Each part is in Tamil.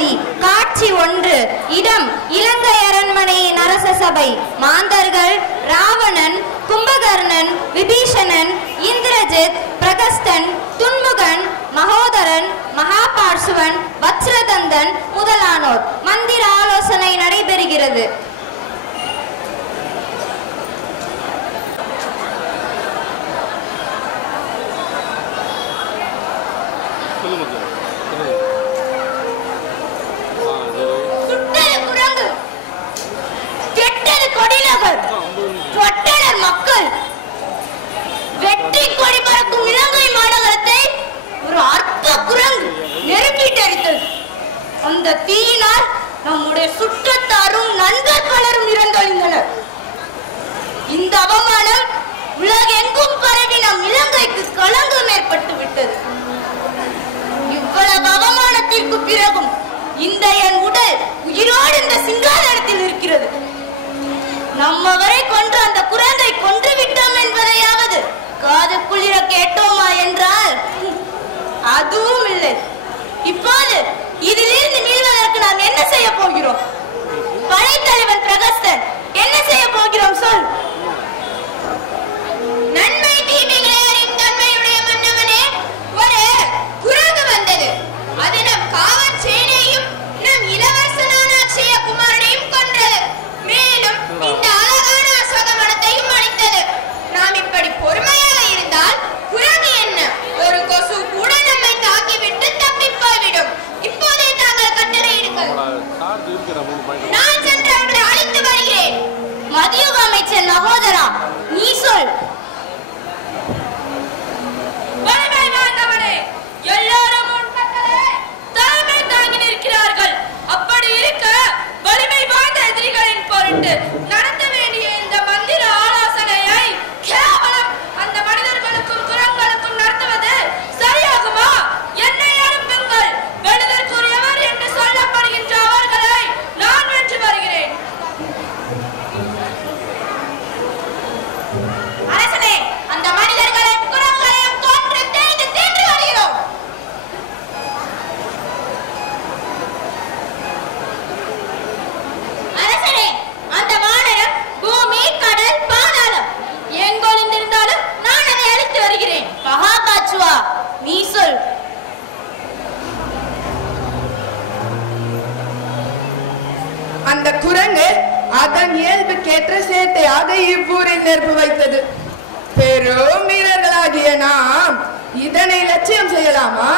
சேனாதிபதி. காட்சி 1. இடம் இலங்கை அரண்மனையின் அரச சபை. மாந்தர்கள் ராவணன், கும்பகர்ணன், விபீஷணன், இந்திரஜித், பிரகஸ்தன், துன்முகன், மகோதரன், மகாபார்சுவன், வத்ரதந்தன் முதலானோர். மந்திர ஆலோசனை நடைபெறுகிறது. மக்கள் வெற்றி கொடி பறக்கும் இலங்கை மாநகரத்தை ஒரு அற்ப குரங்கு நெருப்பிட்டரித்தது. அந்த தீயினால் நம்முடைய சுற்றத்தாரும் நண்பர் பலரும் இறந்தொழிந்தனர். இந்த அவமானம் உலகெங்கும் பரவி நம் இலங்கைக்கு களங்கம் ஏற்பட்டு விட்டது. இவ்வளவு அவமானத்திற்கு பிறகும் இந்த என் உடல் உயிரோடு இந்த சிங்காதனத்தில் இருக்கிறது. நம்மவரை கொன்று அந்த குரங்கை கொன்று விட்டோம் என்பதையாவது காது குளிர கேட்டோமா என்றால் அதுவும் இல்லை. இப்போது இதிலிருந்து மீள்வதற்கு நாம் என்ன செய்ய போகிறோம்? படைத்தலைவன் பிரகஸ்தன், என்ன செய்ய போகிறோம் சொல். நன்மை தீமைகளை அறியும் தன்மையுடைய மன்னவனே, ஒரு குரங்கு வந்தது. அது நம் காவல் சேனையும் நம் இளவரசனான அக்ஷய குமாரனையும் கொன்றது. மேலும் இந்த அழகான அசோகவனத்தையும் அழித்தது. நாம் இப்படி பொறுமையாக இருந்தால் குரங்கு என்ன, ஒரு கொசு கூட நம்மை தாக்கிவிட்டு தப்பி போய்விடும். இப்போதே தாங்கள் கட்டளையிடுங்கள். நான் சென்று அவர்களை அழைத்து வருகிறேன். மதியுக அமைச்சர் மகோதரா, நீ சொல். எல்லாரும் தலைமை தாங்கி நிற்கிறார்கள். அப்படி இருக்க வலிமை வாய்ந்த எதிரிகளின் பொருட்டு நடத்த வேண்டிய இந்த மந்திர ஆலோசனையை கேவலம் அந்த மனிதர்களுக்கும் குரங்களுக்கும் நடத்துவது சரியாகுமா? என்னை அனுப்புங்கள். வெளுதற்குரியவர் என்று சொல்லப்படுகின்ற அவர்களை நான் வென்று வருகிறேன். அரசனே, அந்த மனிதர்களையும் குரங்களையும் கொன்று தேய்ந்து தின்று வருகிறோம். அரசனே, அந்த வானரம் பூமி, கடல், பாதாளம் எங்கொழிந்திருந்தாலும் நான் அதை அழித்து வருகிறேன். மகாகாச்சுவா, நீ சொல். அந்த குரங்கு அதன் இயல்புக்கேற்ற சேட்டையாக இவ்வூரில் நெருப்பு வைத்தது. பெரும் வீரர்களாகிய நாம் இதனை லட்சியம் செய்யலாமா?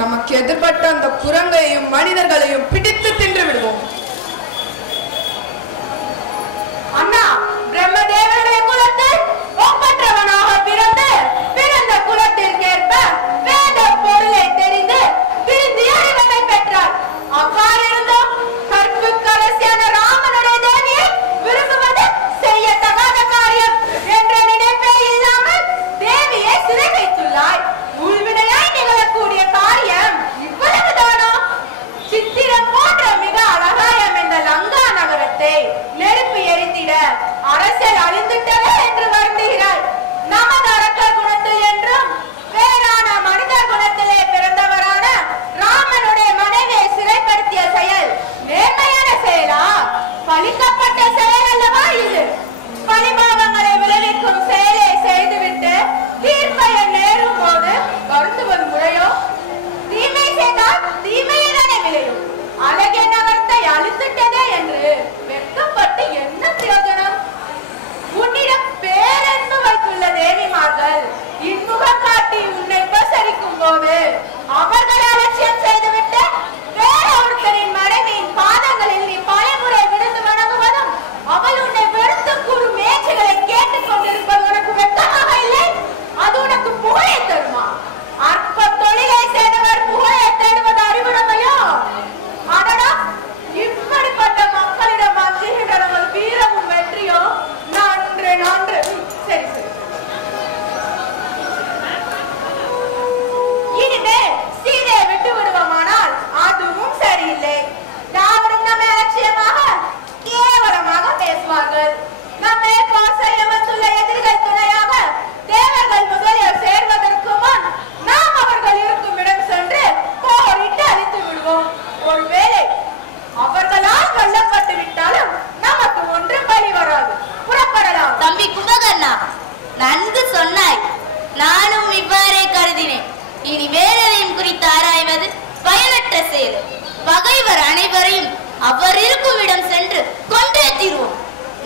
நமக்கு எதிர்பட்ட அந்த குரங்கையும் மனிதர்களையும் பிடித்து தின்று விடுவோம். அண்ணா, பிரம்மதேவனுடைய குலத்தில் ஒப்பற்றவனாக பிறந்த குலத்திற்கேற்ப வேத பொருளை தெரிந்து திருந்திய அறிவனை பெற்றார். அவ்வாறு இருந்தும் கற்புக்கரசியான ராமனுடைய தேவியை விரும்புவது செய்யத்தகாத காரியம் என்ற நினைப்பே இல்லாமல் தேவியை சிறை வைத்துள்ளாய். உள்வினையாய் நிகழக்கூடிய காரியம் இவ்வளவுதானா? சித்திரம் போன்ற மிக அழகாயம் என்ற லங்கா நகரத்தை நெருப்பு எரித்திட அரசியல் அழிந்துட்டவே என்று வருந்துகிறாய். நமது அரக்க குணத்தில் என்றும் வேறான மனித குணத்திலே பிறந்தவரான ராமனுடைய மனைவியை சிறைப்படுத்திய செயல் நேர்மையான செயலா? பழிக்கப்பட்ட செயல் அல்லவா இது? பழிபாவங்களை விளைவிக்கும் செயலை செய்துவிட்டு தீர்ப்பையை நேரும் போது வருந்துவது முறையோ? தீமை செய்தால் தீமையிலே விளையும். அழகிய நகரத்தை அழித்துட்டதே என்று வெட்கப்பட்டு என்ன பிரயோஜனம்? உன்னிடம் பேரன்பு வைத்துள்ள தேவிமார்கள் இன்முகம் காட்டி உன்னை உபசரிக்கும் போது அவர்கள் அலட்சியம் செய்துவிட்டு வேற ஒருத்தரின் மனைவியின் பாதங்களில் நீ பலமுறை விழுந்து வணங்குவதும் அவள் உன்னை வெறுத்து கூறும் மேய்ச்சிகளை கேட்டுக் கொண்டிருப்பது உனக்கு வெட்கமாக இல்லை? அது உனக்கு புகழை தருமா? அற்ப தொழிலை செய்தவர் புகழை தேடுவது அறிவுடைமையோ? அடடா, இப்படிப்பட்ட மக்களிடம் அஞ்சுகின்ற நமது வீரமும் வெற்றியோ நன்று நன்று. சரி சரி, இனிமே சீதையை விட்டு விடுவோமானால் அதுவும் சரியில்லை. யாவரும் நம்மை அலட்சியமாக கேவலமாக பேசுவார்கள். நம்மை பாசைய வந்துள்ள எதிரிகள் துணையாக தேவர்கள் முதலில் சேர்வதற்கு முன் நாம் அவர்கள் இருக்கும் இடம் சென்று போரிட்டு அழித்து விடுவோம்.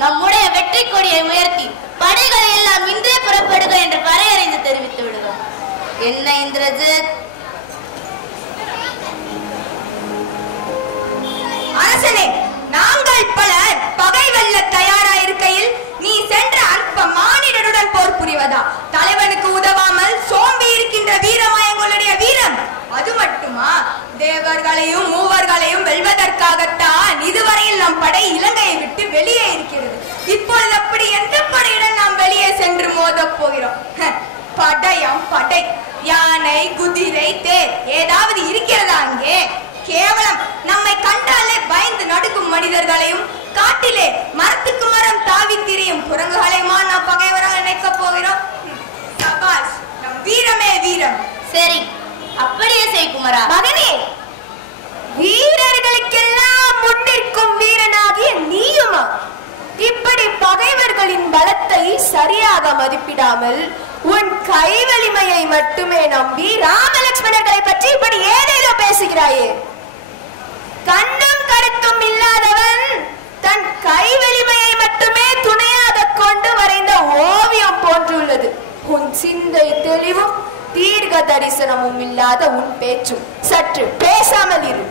நம்முடைய வெற்றி கொடியை உயர்த்தி படைகளை எல்லாம் இன்றே புறப்படுக என்று வரையறைந்து தெரிவித்து விடுவோம். என்ன இந்திரஜித்? அரசனே, நாங்கள் பலர் பகை வெல்ல தயாராயிருக்கையில் நீ சென்ற அற்ப மானிடருடன் போர் புரிவதா? தலைவனுக்கு உதவாமல் சோம்பி இருக்கின்ற வீரமா எங்களுடைய வீரம்? அது மட்டுமா, தேவர்களையும் மூவர்களையும் வெல்வதற்காகத்தான் இதுவரையில் நம் படை இலங்கையை விட்டு வெளியே இருக்கிறது. இப்பொழுது அப்படி எந்த படையுடன் நாம் வெளியே சென்று மோதப் போகிறோம்? படையம் படை, யானை, குதிரை, தேர் ஏதாவது இருக்கிறதா அங்கே? கேவலம் நம்மை கண்டாலே பயந்து நடுக்கும் மனிதர்களையும் காட்டிலே மரத்துக்கு மரம் தாவி திரியும் குரங்குகளையுமா நாம் பகைவராக நினைக்க போகிறோம்? சபாஷ், நம் வீரமே வீரம். சரி, அப்படியே செய் குமரா. மகனே, வீரர்களுக்கெல்லாம் முன்னிற்கும் வீரனாகிய நீயுமா இப்படி பகைவர்களின் பலத்தை சரியாக மதிப்பிடாமல் உன் கைவலிமையை மட்டுமே நம்பி ராமலட்சுமணர்களை பற்றி இப்படி ஏதேதோ பேசுகிறாயே? கண்ணும் கருத்தும் இல்லாதவன் தன் கைவலிமையை மட்டுமே துணையாக கொண்டு வரைந்த ஓவியம் போன்றுள்ளது உன் சிந்தை தெளிவும் தீர்க்க தரிசனமும் இல்லாத உன் பேச்சும். சற்று பேசாமல் இரு.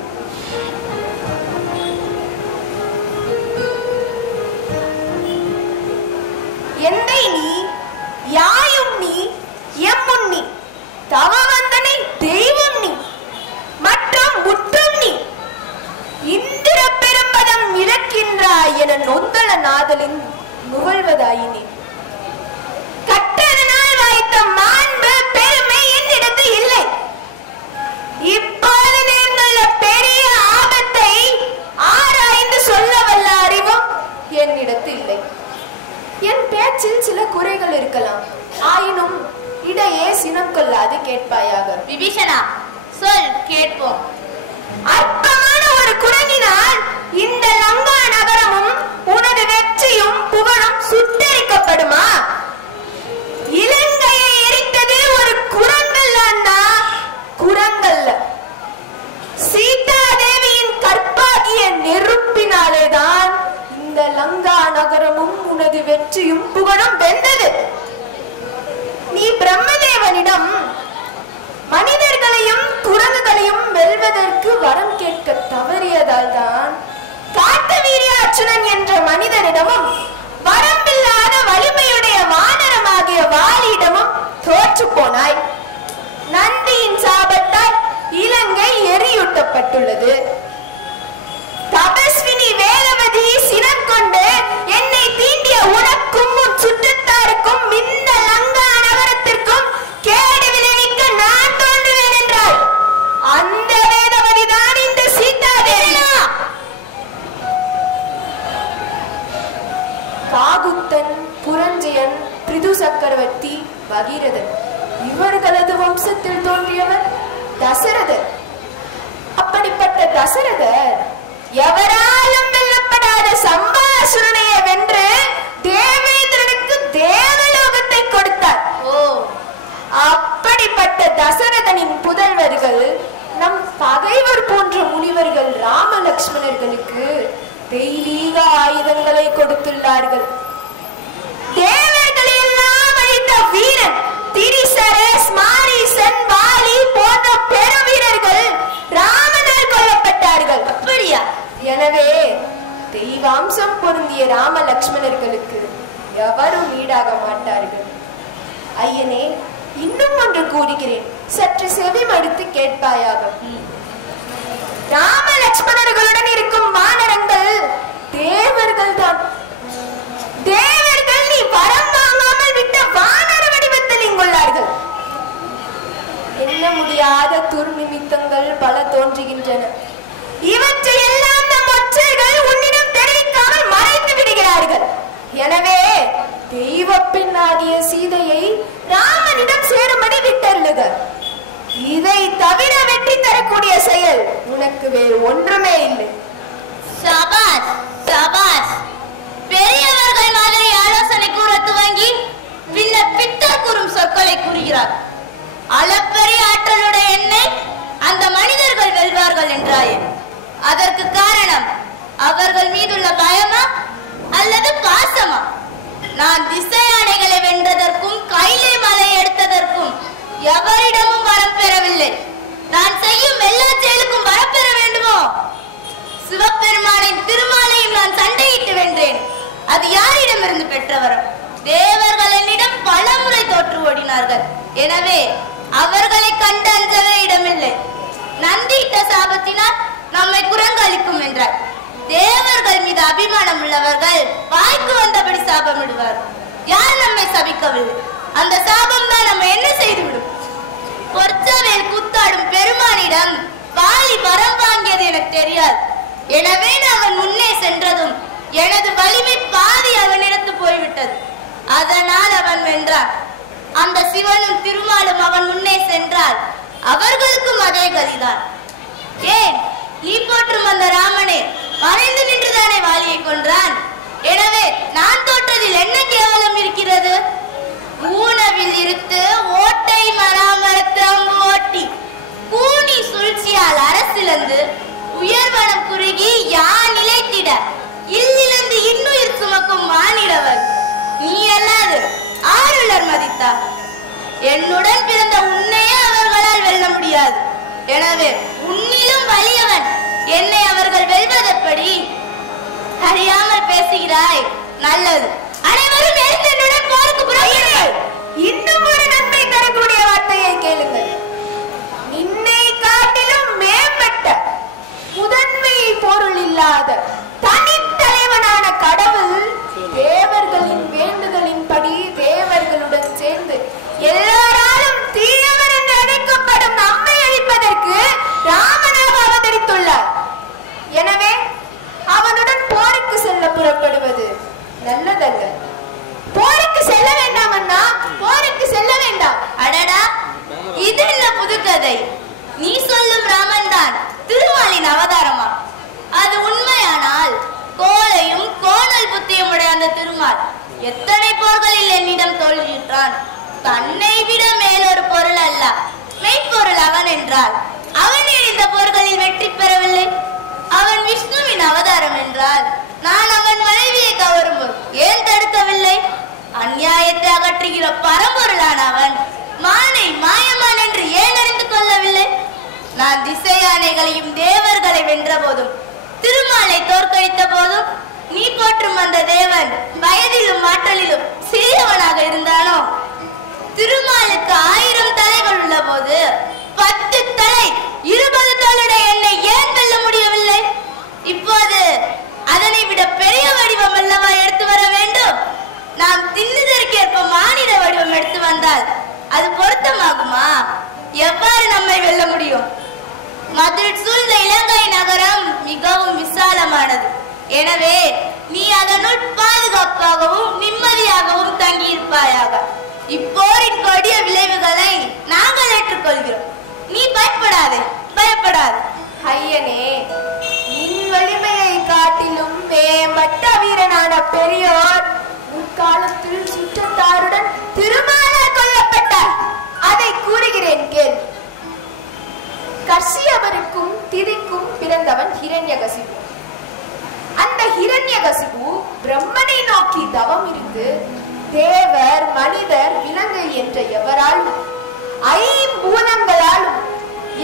எந்தை நீ, யாயும் நீ, எம்முன் நீ, தவவந்தனை தெய்வம் நீ, மற்றும் முற்றும் நீ. இந்திர பெரும்பதம் இழக்கின்றாய் என நொந்தள நாதலின் நுகழ்வதாயினே. கட்டதனால் வாய்த்த மாண்பு பெருமை என்னிடத்தில் இல்லை. இப்போது நேர்ந்துள்ள பெரிய ஆபத்தை ஆராய்ந்து சொல்ல வல்ல அறிவும் என்னிடத்தில் இல்லை. என் பேச்சில் சில குறைகள் இருக்கலாம், ஆயினும் இடையே சினம் கொள்ளாது கேட்பாயாக. விபீஷணா, சொல், கேட்போம். அற்பமான ஒரு குரங்கினால் இந்த லங்கா நகரமும் உனது வெற்றியும் புகழும் சுட்டரிக்கப்படுமா? இலங்கையை எரித்தது ஒரு குரங்கல்ல அண்ணா, குரங்கல்ல. சீதா தேவியின் கற்பாகிய நெருப்பினாலேதான் இந்த லங்கா நகரமும் உனது வெற்றியும் புகழும் வென்றது. நீ பிரம்மதேவனிடம் மனிதர்களையும் குரங்குகளையும் வெல்வதற்கு வரம் கேட்க தவறியதால் தான் கார்த்தவீரிய அர்ஜுனன் என்ற மனிதனிடமும் வரம்பில்லாத வலிமையுடைய வானரமாகிய வாலியிடமும் தோற்று போனாய். நந்தியின் சாபத்தால் இலங்கை எரியூட்டப்பட்டுள்ளது. தபஸ்வினி வேலவதி சினம் கொண்டு என்னை தீண்டிய உனக்கும் உன் சுற்றத்தாருக்கும் இந்த லங்கா நகரத்திற்கும் கேடு விளைவிக்க நான் தோன்றுவேன் என்றாள். அந்த வேதவதி தான் இந்த சீதா தேவி. காகுத்தன், புரஞ்சயன், பிரிது சக்கரவர்த்தி, பகீரதன் இவர்களது வம்சத்தில் தோன்றியவர் தசரதர். அப்படிப்பட்ட தசரதர் எவராலும் வெல்லப்படாத சம்பாசுரனையை வென்று தேவேந்திரனுக்கு தேவலோகத்தை கொடுத்தார். அப்படிப்பட்ட தசரதனின் புதல்வர்கள் நம் பகைவர் போன்ற முனிவர்கள் ராம லட்சுமணர்களுக்கு தெய்வீக ஆயுதங்களை கொடுத்துள்ளார்கள். தேவர்களை எல்லாம் அழித்த வீரன் திரிசரஸ், மாரீசன், வாலி போன்ற பெருவீரர்கள் ராமனால் கொல்லப்பட்டார்கள். அப்படியா? எனவே தெய்வாம்சம் பொருந்திய ராம லட்சுமணர்களுக்கு எவரும் ஈடாக மாட்டார்கள். ஐயனே, இன்னும் ஒன்று கூறுகிறேன், சற்று செவி மடுத்து கேட்பாயாக. ராம லட்சுமணர்களுடன் இருக்கும் வானரங்கள் தேவர்கள் தான். தேவர்கள் நீ வரம் வாங்காமல் விட்ட வானர வடிவத்தில் இங்குள்ளார்கள். எண்ண முடியாத துர்நிமித்தங்கள் பல தோன்றுகின்றன. இவற்றை எல்லாம் நம் ஒற்றைகள் உன்னிடம் தெரிவிக்காமல் மறைத்து விடுகிறார்கள். எனவே தெய்வ பெண்ணாகிய சீதையை ராமனிடம் சேரும்படி விட்டருளுக. இதை தவிர வெற்றி தரக்கூடிய செயல் உனக்கு வேறு ஒன்றுமே இல்லை. சபாஸ், சபாஸ். பெரியவர்கள் மாதிரி ஆலோசனை கூற துவங்கி பின்னர் பித்தர் கூறும் சொற்களை கூறுகிறார். அளப்பெரிய ஆற்றலுடைய என்னை அந்த மனிதர்கள் வெல்வார்கள் என்றாயே, அதற்கு காரணம் அவர்கள் மீதுள்ள பயமா அல்லது பாச அது யாரிடமிருந்து பெற்ற வரம்? தேவர்கள் என்னிடம் பல முறை தோற்று ஓடினார்கள். எனவே அவர்களை கண்டு அஞ்சவே இடமில்லை. நந்தியிட்ட சாபத்தினால் நம்மை குரங்கு அளிக்கும் என்றார். தேவர்கள் மீது அபிமானம் உள்ளவர்கள் வாய்க்கு வந்தபடி சாபமிடுவார். யார் நம்மை சபிக்கவில்லை. அந்த சாபம் தான் நம்ம என்ன செய்துவிடும். பொற்சவேல் கூத்தாடும் பெருமானிடம் வாலி வரம் வாங்கியது எனக்கு தெரியாது. எனவே அவன் முன்னே சென்றதும் எனது வலிமை பாதி அவனிடத்து போய்விட்டது. அதனால் அவன் வென்றான். அந்த சிவனும் திருமாலும் அவன் முன்னே சென்றால் அவர்களுக்கும் அதே கதிதான். ஏன் நீ போற்றும் அந்த ராமனே மறைந்து நின்றுதானே வாலியை கொன்றான். எனவே நான் தோற்றதில் என்ன கேவலம் இருக்கிறது? ஊனவில் இருத்து ஓட்டை மராமரத்து அம்பு ஓட்டி கூனி சூழ்ச்சியால் அரசிலந்து உயர்வனம் குறுகி யான் நிலைத்திட இல்லிழந்து இன்னுயிர் சுமக்கும் மானிடவர் நீ அல்லாது ஆருளர் மதித்தார். என்னுடன் பிறந்த உன்னையே அவர்களால் வெல்ல முடியாது. எனவே உன்னிலும் வலியவன் என்னை அவர்கள் வெல்வதெப்படி? அறியாமல் பேசுகிறாய். நல்லது. அனைவரும் என்னுடன் போருக்கு புறப்படுங்கள். இன்னும் ஒரு நன்மை தரக்கூடிய வார்த்தையை கேளுங்கள். நின்னை காட்டிலும் மேம்பட்ட முதன்மை பொருள் இல்லாத தனித்தலைவனான கடவுள் தேவர்களின் வேண்டுதலின்படி தேவர்களுடன் சேர்ந்து எல்லாராலும் தீயவர் என்று அழைக்கப்படும் நம்மை அழிப்பதற்கு ராமனாக அவதரித்துள்ளார். எனவே அவனுடன் போருக்கு செல்ல புறப்படுவது நல்லதல்ல. போருக்கு செல்ல வேண்டாம் அண்ணா, போருக்கு செல்ல வேண்டாம். அடடா, இது என்ன புதுக்கதை? நீ சொல்லும் ராமன் தான் திருமாலின் அவதாரமா? அது உண்மையானால் கோலையும் கோணல் புத்தியும் உடைய அந்த திருமால் எத்தனை போர்களில் என்னிடம் தோல்வியுற்றான். தன்னை விட மேலொரு பொருள் அல்ல, மெய்ப்பொருள் அவன் என்றால் அவன் இந்த போர்களில் வெற்றி பெறவில்லை. அவன் விஷ்ணுவின் அவதாரம் என்றால் நான் அவன் மனைவியை கவரும்போது ஏன் தடுக்கவில்லை? அநியாயத்தை அகற்றுகிற பரம்பொருளான அவன் மானை மாயமான் என்று ஏன் அறிந்து கொள்ளவில்லை? நான் திசை யானைகளையும் தேவர்களை வென்ற போதும் திருமாலை தோற்கடித்த போதும் நீ போற்றும் அந்த தேவன் வயதிலும் ஆற்றலிலும் சிறியவனாக இருந்தானோ? திருமாலுக்கு 1000 தலைகள் உள்ள போது 10 தலை 20 தோளுடைய என்னை ஏன் வெல்ல முடியவில்லை? இப்போது அதனை விட பெரிய வடிவம் அல்லவா எடுத்து வர வேண்டும்? நாம் தின்னுதற்கேற்ப மானிட வடிவம் எடுத்து வந்தால் அது பொருத்தமாகுமா? எவ்வாறு நம்மை வெல்ல முடியும்? மதுரை சூழ்ந்த இலங்கை நகரம் மிகவும் விசாலமானது. எனவே நீ அதனுள் பாதுகாப்பாகவும் நிம்மதியாகவும் தங்கியிருப்பாயாக. இப்போரின் கொடிய விளைவுகளை நாங்கள் ஏற்றுக்கொள்கிறோம். நீ பயப்படாதே, பயப்படாதே. ஐயனே, நின் வலிமையை காட்டிலும் மேம்பட்ட வீரனான பெரியோர் முற்காலத்தில் சுற்றத்தாருடன் திருமாலால் கொல்லப்பட்டார். அதை கூறுகிறேன் கேள். கஷ்யபருக்கும் திதிக்கும் பிறந்தவன் ஹிரண்யகசிபு. அந்த ஹிரண்யகசிபு பிரம்மனை நோக்கி தவம் இருந்து தேவர் மனிதர் விலங்கு என்ற எவராலும் ஐம்பூதங்களாலும்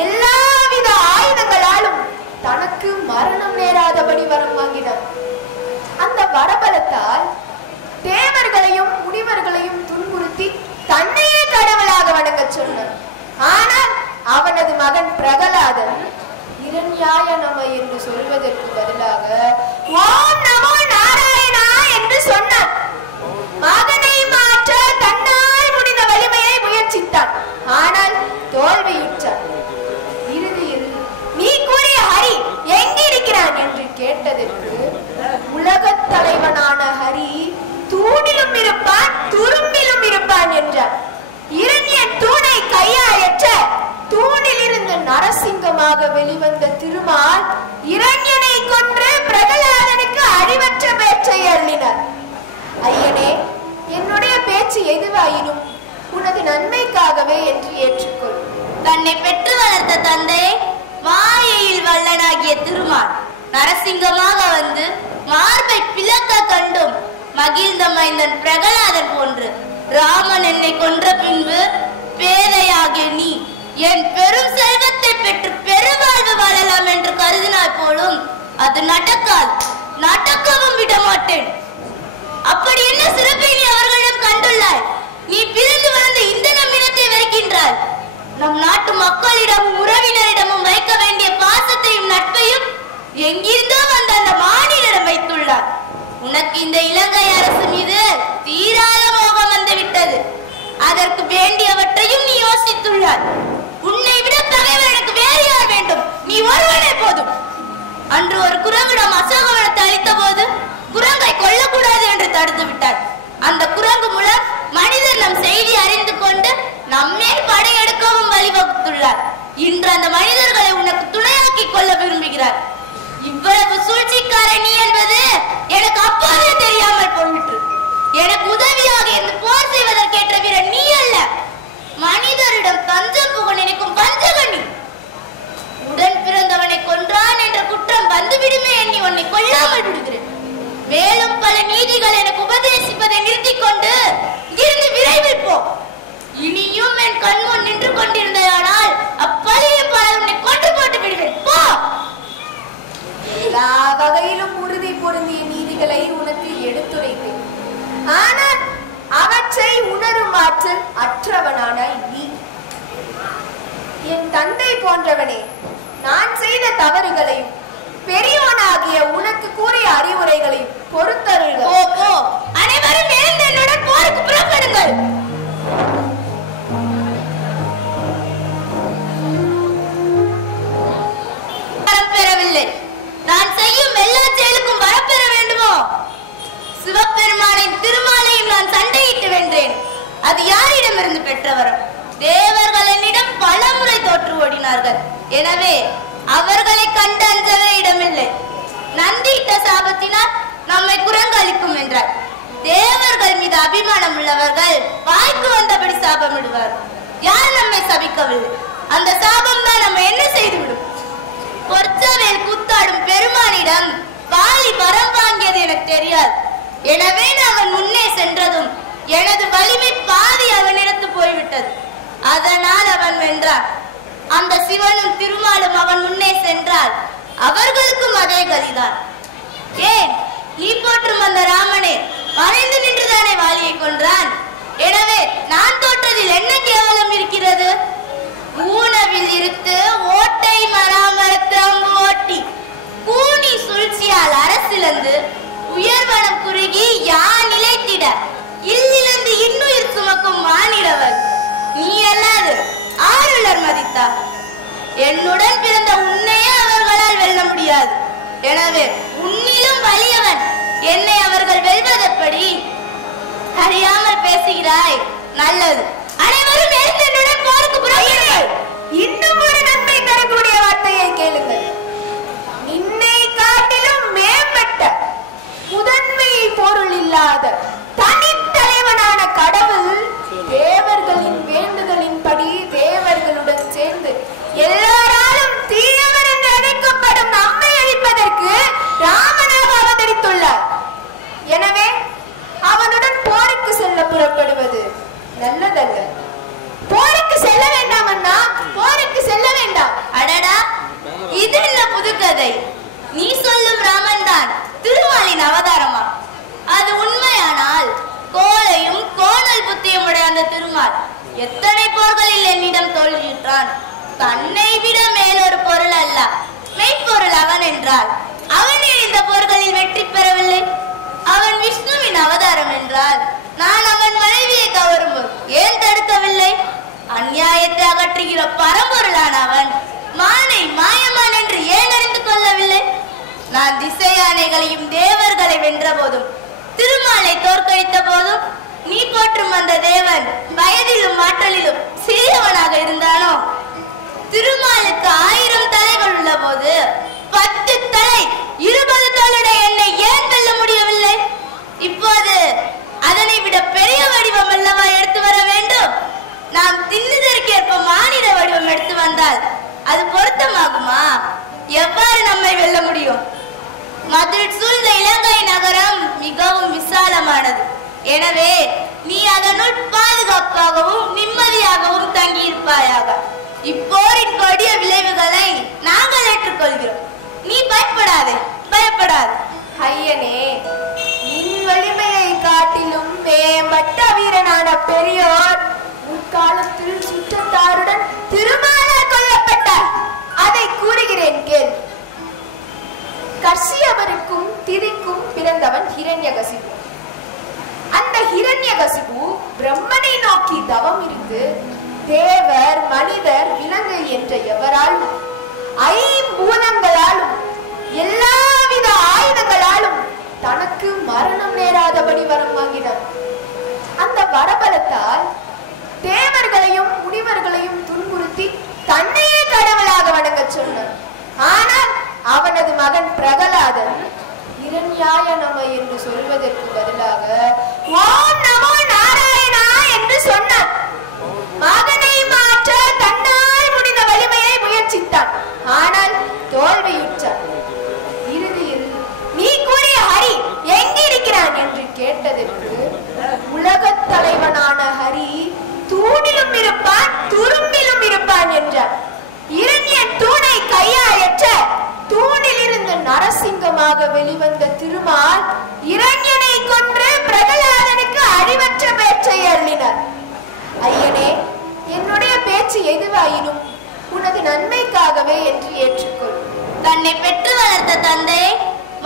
எல்லாவித ஆயுதங்களாலும் தனக்கு மரணம் நேராதபடி வரம் வாங்கினார். அந்த வரபலத்தால் தேவர்களையும் முனிவர்களையும் துன்புறுத்தி தன்னையே கடவுளாக வணங்க சொன்னார். ஆனால் அவனது மகன் பிரகலாதன் இரண்யாய நம என்று சொல்வதற்கு பதிலாக ஓம் நமோ நாராயணா என்று சொன்னான். மகனை மாற்ற தன்னால் முடிந்த வலிமையை முயற்சித்தான். ஆனால் தோல்வியுற்றான். இறுதியில் நீ கூறிய ஹரி எங்கிருக்கிறான் என்று கேட்டதற்கு உலகத் தலைவனான ஹரி தூணிலும் இருப்பான் துரும்பிலும் இருப்பான் என்றார். இரண்யன் தூணை கையாளற்ற தூணில் இருந்து நரசிங்கமாக வெளிவந்த திருமால் இரண்யனை கொன்று பிரகலாதனுக்கு அழிவற்ற பேச்சை அள்ளினார். ஐயனே, என்னுடைய பேச்சு எதுவாயினும் உனது நன்மைக்காகவே என்று ஏற்றுக்கொள். தன்னை பெற்று வளர்த்த தந்தை மாயையில் வல்லனாகிய திருமால் நரசிங்கமாக வந்து மார்பை பிளக்க கண்டும் மகிழ்ந்த மைந்தன் பிரகலாதன் போன்று ராமன் என்னை கொன்ற பின்பு பேதையாகிய நீ என் பெரும் செல்வத்தை பெற்று பெருவாழ்வு வாழலாம் என்று கருதினாய் போலும். அது நடக்காது, நடக்கவும் விட மாட்டேன். அப்படி என்ன சிறப்பை நீ அவர்களிடம் கண்டுள்ளாய்? நீ பிறந்து வளர்ந்த இந்த நம் இனத்தை வெறுக்கின்றாய். நம் நாட்டு மக்களிடமும் உறவினரிடமும் வைக்க வேண்டிய பாசத்தையும் நட்பையும் எங்கிருந்தோ வந்த அந்த மாநிலம் வைத்துள்ளார். உனக்கு இந்த இலங்கை அரசு மீது தீராத மோகம் வந்து விட்டது. அதற்கு வேண்டியவற்றையும் நீ யோசித்துள்ளாய். உன்னை விட பகைவர் எனக்கு வேறு யார் வேண்டும்? நீ ஒருவனே போதும். அன்று ஒரு குரங்கிடம் அசோகவனத்தை அளித்த போது குரங்கை கொல்லக்கூடாது என்று தடுத்து விட்டார். அந்த குரங்கு மூலம் மனிதர் நம் செய்தி அறிந்து கொண்டு நம்மேல் படையெடுக்கவும் வழிவகுத்துள்ளார். இன்று அந்த மனிதர்களை உனக்கு துணையாக்கி கொள்ள விரும்புகிறார். இவ்வளவு சூழ்ச்சிக்கார நீ என்பது எனக்கு அப்போதே தெரியாமல் போயிற்று. எனக்கு உதவியாக இருந்து போர் செய்வதற்கேற்ற வீரன் நீ அல்ல, மனிதரிடம் தஞ்சம் புக நினைக்கும் பஞ்சகனி. உடன் பிறந்தவனை கொன்றான் என்ற குற்றம் வந்துவிடுமே எண்ணி உன்னை கொல்லாமல் விடுகிறேன். மேலும் பல நீதிகள் எனக்கு உபதேசிப்பதை நிறுத்திக் கொண்டு இங்கிருந்து விரைவில் போ. இனியும் என் கண்முன் நின்று கொண்டிருந்தால் அப்பழியும் பல உன்னை கொண்டு போட்டு விடுவேன். போ. எல்லா வகையிலும் உறுதி பொருந்திய நீதிகளை உனக்கு எடுத்துரைத்தேன். ஆனால் அவற்றை உணரும் ஆற்றல் அற்றவனானாய் நீ. என் தந்தை போன்றவனே, நான் செய்த தவறுகளையும் பெரியவனாகிய உனக்கு கூறிய அறிவுரைகளையும் பொறுத்தருள்க. போ போ. அனைவரும் எழுந்து என்னுடன் போருக்கு புறப்படுங்கள். பெறவில்லை. நான் செய்யும் எல்லா செயலுக்கும் வரப்பெற வேண்டுமோ? சிவபெருமானின் திருமாலையும் நான் சண்டையிட்டு வென்றேன். அது யாரிடமிருந்து பெற்ற வரம்? தேவர்கள் என்னிடம் பல முறை தோற்று ஓடினார்கள். எனவே அவர்களை கண்டு அஞ்சவே இடமில்லை. நந்தியிட்ட சாபத்தினால் நம்மை குரங்கு அளிக்கும் என்றார். தேவர்கள் மீது அபிமானம் உள்ளவர்கள் வாய்க்கு வந்தபடி சாபமிடுவார். யார் நம்மை சபிக்கவில்லை. அந்த சாபம் தான் நம்ம என்ன செய்துவிடும். பொற்சவேல் கூத்தாடும் பெருமானிடம் வாலி வரம் வாங்கியது எனக்கு தெரியாது. எனவே அவன் முன்னே சென்றதும் எனது வலிமை பாதி அவனிடத்து போய்விட்டது. அதனால் அவன் வென்றான். அந்த சிவனும் திருமாலும் அவன் முன்னே சென்றால் அவர்களுக்கும் அதே கதிதான். ஏன் நீ போற்றும் அந்த ராமனே மறைந்து நின்றுதானே வாலியை கொன்றான். எனவே நான் தோற்றதில் என்ன கேவலம் இருக்கிறது? ஊனவில் இருத்து ஓட்டை மராமரத்து அம்பு ஓட்டி கூனி சூழ்ச்சியால் அரசிலந்து உயர்வனம் குறுகி யான் நிலைத்திட இல்லிழந்து இன்னுயிர் சுமக்கும் மானிடவன் நீ அல்லாது ஆருளர் மதித்தா. என்னுடன் பிறந்த உன்னையே அவர்களால் வெல்ல முடியாது. எனவே உன்னிலும் வலியவன் என்னை அவர்கள் வெல்வதெப்படி? அறியாமல் பேசுகிறாய். நல்லது. அனைவரும் என்னுடன் போருக்கு புறப்படுங்கள். இன்னும் ஒரு நன்மை தரக்கூடிய வார்த்தையை கேளுங்கள். நின்னை காட்டிலும் மேம்பட்ட முதன்மை பொருள் இல்லாத தனித்தலைவனான கடவுள் தேவர்களின் வேண்டுதலின்படி தேவர்களுடன் சேர்ந்து எல்லாராலும் தீயவர் என்று அழைக்கப்படும் நம்மை அழிப்பதற்கு ராமனாக அவதரித்துள்ளார். எனவே அவனுடன் போருக்கு செல்ல புறப்படுவது நல்லதல்ல. போருக்கு செல்ல வேண்டாம் அண்ணா, போருக்கு செல்ல வேண்டாம். அடடா, இது என்ன புதுக்கதை? நீ சொல்லும் ராமன் தான் திருமாலின் அவதாரமா? அது உண்மையானால் கோலையும் கோணல் புத்தியும் உடைய அந்த திருமால் எத்தனை போர்களில் என்னிடம் தோல்வியுற்றான். தன்னை விட மேலொரு பொருள் அல்ல, மெய்ப்பொருள் அவன் என்றால் அவனே இந்த போர்களில் வெற்றி பெறவில்லை. அவன் விஷ்ணுவின் அவதாரம் என்றால் நான் அவன் மனைவியை கவரும்போது ஏன் தடுக்கவில்லை? அநியாயத்தை அகற்றுகிற பரம்பொருளான அவன் மானை மாயமான் என்று ஏன் அறிந்து கொள்ளவில்லை? நான் திசை யானைகளையும் தேவர்களை வென்ற போதும் திருமாலை தோற்கடித்த போதும் நீ போற்றும் அந்த தேவன் வயதிலும் ஆற்றலிலும் சிறியவனாக இருந்தானோ? திருமாலுக்கு 1000 தலைகள் உள்ள போது 10 தலை 20 தோளுடைய என்னை ஏன் வெல்ல முடியவில்லை? இப்போது அதனை விட பெரிய வடிவம் அல்லவா எடுத்து வர வேண்டும்? நாம் தின்னுதற்கேற்ப மானிட வடிவம் எடுத்து வந்தால் அது பொருத்தமாகுமா? எவ்வாறு நம்மை வெல்ல முடியும்? மதுரை சூழ்ந்த இலங்கை நகரம் மிகவும் விசாலமானது. எனவே நீ அதனுள் பாதுகாப்பாகவும் நிம்மதியாகவும் தங்கியிருப்பாயாக. இப்போரின் கொடிய விளைவுகளை நாங்கள் ஏற்றுக்கொள்கிறோம். நீ பயப்படாதே, பயப்படாதே. ஐயனே, நின் வலிமையை பட்ட வீரனான பெரியோர் முற்காலத்தில் சுற்றத்தாருடன் திருமாலால் கொல்லப்பட்டார். அதை கூறுகிறேன் கேள். கஷ்யபருக்கும் திதிக்கும் பிறந்தவன் ஹிரண்யகசிபு. அந்த ஹிரண்யகசிபு பிரம்மனை நோக்கி தவம் இருந்து தேவர், மனிதர், விலங்கு என்ற எவராலும் ஐம்பூதங்களாலும் எல்லாவித ஆயுதங்களாலும் தனக்கு மரணம் நேராதபடி வரம் வாங்கினார். அந்த வரபலத்தால் தேவர்களையும் முனிவர்களையும் துன்புறுத்தி தன்னையே கடவுளாக வணங்க சொன்னார். ஆனால் அவனது மகன் பிரகலாதன் இரண்யாய நம என்று சொல்வதற்கு பதிலாக ஓம் நமோ நாராயணா என்று சொன்னான். மகனை மாற்ற தன்னால் முடிந்த வலிமையை முயற்சித்தான். ஆனால் தோல்வியுற்றான். இறுதியில் நீ கூறிய ஹரி எங்கிருக்கிறான் என்று கேட்டதற்கு உலகத் தலைவனான ஹரி தூணிலும் இருப்பான், துரும்பிலும் இருப்பான் என்றார். இரண்யன் தூணை கையாளற்ற தூணில் இருந்து நரசிங்கமாக வெளிவந்த திருமால் இரண்யனை கொன்று பிரகலாதனுக்கு அறிவற்ற பேச்சை அள்ளினார். ஐயனே, என்னுடைய பேச்சு எதுவாயினும் உனது நன்மைக்காகவே என்று ஏற்றுக்கொள். தன்னை பெற்று வளர்த்த தந்தை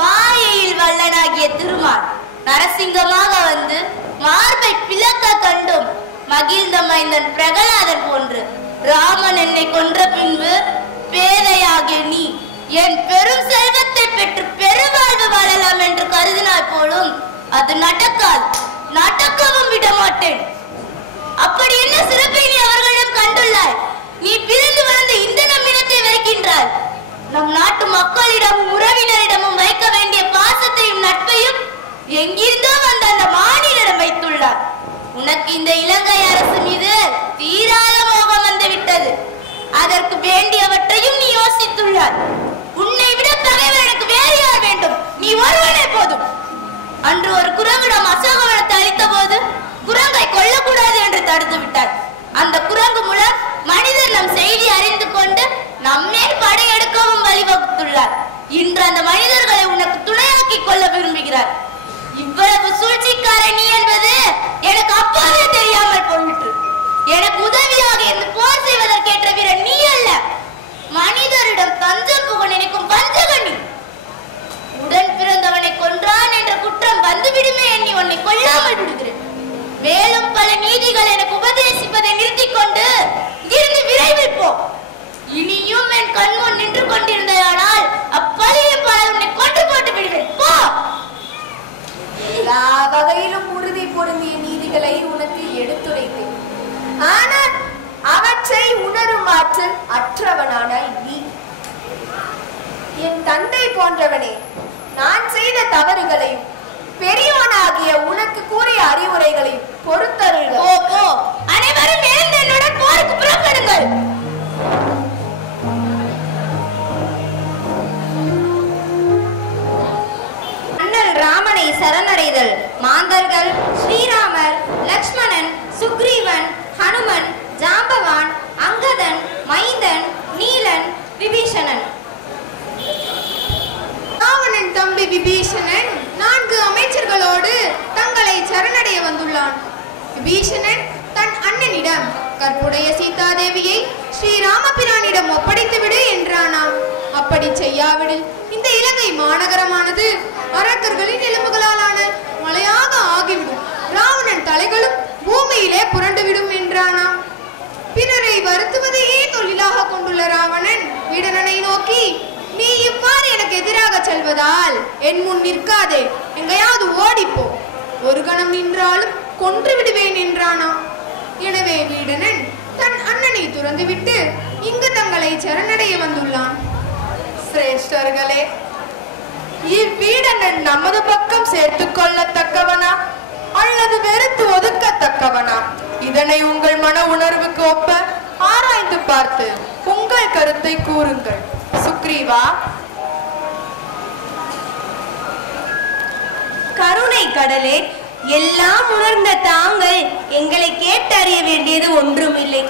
மாயையில் வல்லனாகிய திருமால் நரசிங்கமாக வந்து மார்பை பிளக்க கண்டும் மகிழ்ந்த மைந்தன் பிரகலாதன் போன்று ராமன் என்னை கொன்ற பின்பு பேதையாகிய நீ என் பெரும் செல்வத்தை பெற்று பெருவாழ்வு வாழலாம் என்று கருதினாய் போலும். அது நடக்கவும் விட மாட்டேன். அப்படி என்ன சிறப்பை நீ அவர்களிடம் கண்டுள்ளாய்? நீ பிறந்து வளர்ந்த இந்த நம் இனத்தை வெறுக்கின்றாய். நம் நாட்டு மக்களிடமும் உறவினரிடமும் வைக்க வேண்டிய பாசத்தையும் நட்பையும் எங்கிருந்தோ வந்த அந்த மாநிலம் வைத்துள்ளார். உனக்கு இந்த இலங்கை அரசு மீது தீராத மோகம் வந்து விட்டது. அதற்கு வேண்டியவற்றையும் நீ யோசித்துள்ளாய். உன்னை விட பகைவர் எனக்கு வேறு யார் வேண்டும்? நீ ஒருவனே போதும். அன்று ஒரு குரங்கிடம் அசோகவனத்தை அளித்த போது குரங்கை கொல்லக்கூடாது என்று தடுத்து விட்டார். அந்த குரங்கு மூலம் மனிதர் நம் செய்தி அறிந்து கொண்டு நம்மேல் படையெடுக்கவும் வழிவகுத்துள்ளார். இன்று அந்த மனிதர்களை உனக்கு துணையாக்கி கொள்ள விரும்புகிறார். இவ்வளவு சூழ்ச்சிக்கார நீ என்பது எனக்கு அப்போதே தெரியாமல் போயிற்று. எனக்கு உதவியாக இருந்து போர் செய்வதற்கேற்ற வீரன் நீ அல்ல. மனிதரிடம் தஞ்சம் புக நினைக்கும் பஞ்சகனி. உடன் பிறந்தவனை கொன்றான் என்ற குற்றம் வந்துவிடுமே எண்ணி உன்னை கொல்லாமல் விடுகிறேன். மேலும் பல நீதிகள் எனக்கு உபதேசிப்பதை நிறுத்திக் கொண்டு இருந்து விரைவில் போ. இனியும் என் கண்முன் நின்று கொண்டிருந்தால் அப்பழியும் பல உன்னை கொண்டு போட்டு விடுவேன். போ. எல்லா வகையிலும் உறுதி பொருந்திய நீதிகளை உனக்கு எடுத்துரைத்தேன். ஆனால் அவற்றை உணரும் ஆற்றல் அற்றவனான நீ. என் தந்தை போன்றவனே, நான் செய்த தவறுகளையும் பெரியோனாகிய உனக்கு கூறிய அறிவுரைகளையும் பொறுத்தருள்க. அனைவரும் எழுந்து என்னுடன் போருக்கு புறப்படுங்கள். அண்ணல் ராமனை சரணடைதல். மாந்தர்கள் ஸ்ரீராமர், லக்ஷ்மணன், சுக்ரீவன், ஹனுமன், ஜாம்பவான், அங்கதன், மைந்தன், நீலன், விபீஷணன். ராவணன் தம்பி விபீஷணன் 4 அமைச்சர்களோடு தங்களை சரணடைய வந்துள்ளான். விபீஷணன் தன் அண்ணனிடம் கற்புடைய சீதாதேவியை ஸ்ரீராமபிரானிடம் ஒப்படைத்து விடு என்றானாம். அப்படி செய்யாவிடில் இந்த இலங்கை மாநகரமானது அரக்கர்களின் எலும்புகளாலான மலையாக ஆகிவிடும். ராவணன் தலைகளும் பூமியிலே புரண்டுவிடும் என்றானாம். பிறரை வருத்துவதையே தொழிலாக கொண்டுள்ள ராவணன் வீடனனை நோக்கி, நீ இவ்வாறு எனக்கு எதிராக செல்வதால் என் முன் நிற்காதே, எங்கையாவது ஓடிப்போ, ஒரு கணம் நின்றாலும் கொன்று விடுவேன் என்றானாம். எனவே வீடனன் தன் அண்ணனை துறந்துவிட்டு இங்கு தங்களை சரணடைய வந்துள்ளான். சிரேஷ்டர்களே, இவ்வீடனன் நமது பக்கம் சேர்த்துக் கொள்ளத்தக்கவனா அல்லது வெறுத்து ஒதுக்கத்தக்கவனா? இதனை உங்கள் மன உணர்வுக்கு ஒப்ப ஆராய்ந்து பார்த்து உங்கள் கருத்தை கூறுங்கள். சுக்ரீவா. கருணை கடலே, எல்லாம் உணர்ந்த தாங்கள் எங்களை கேட்டறிய வேண்டியது ஒன்றுமில்லை.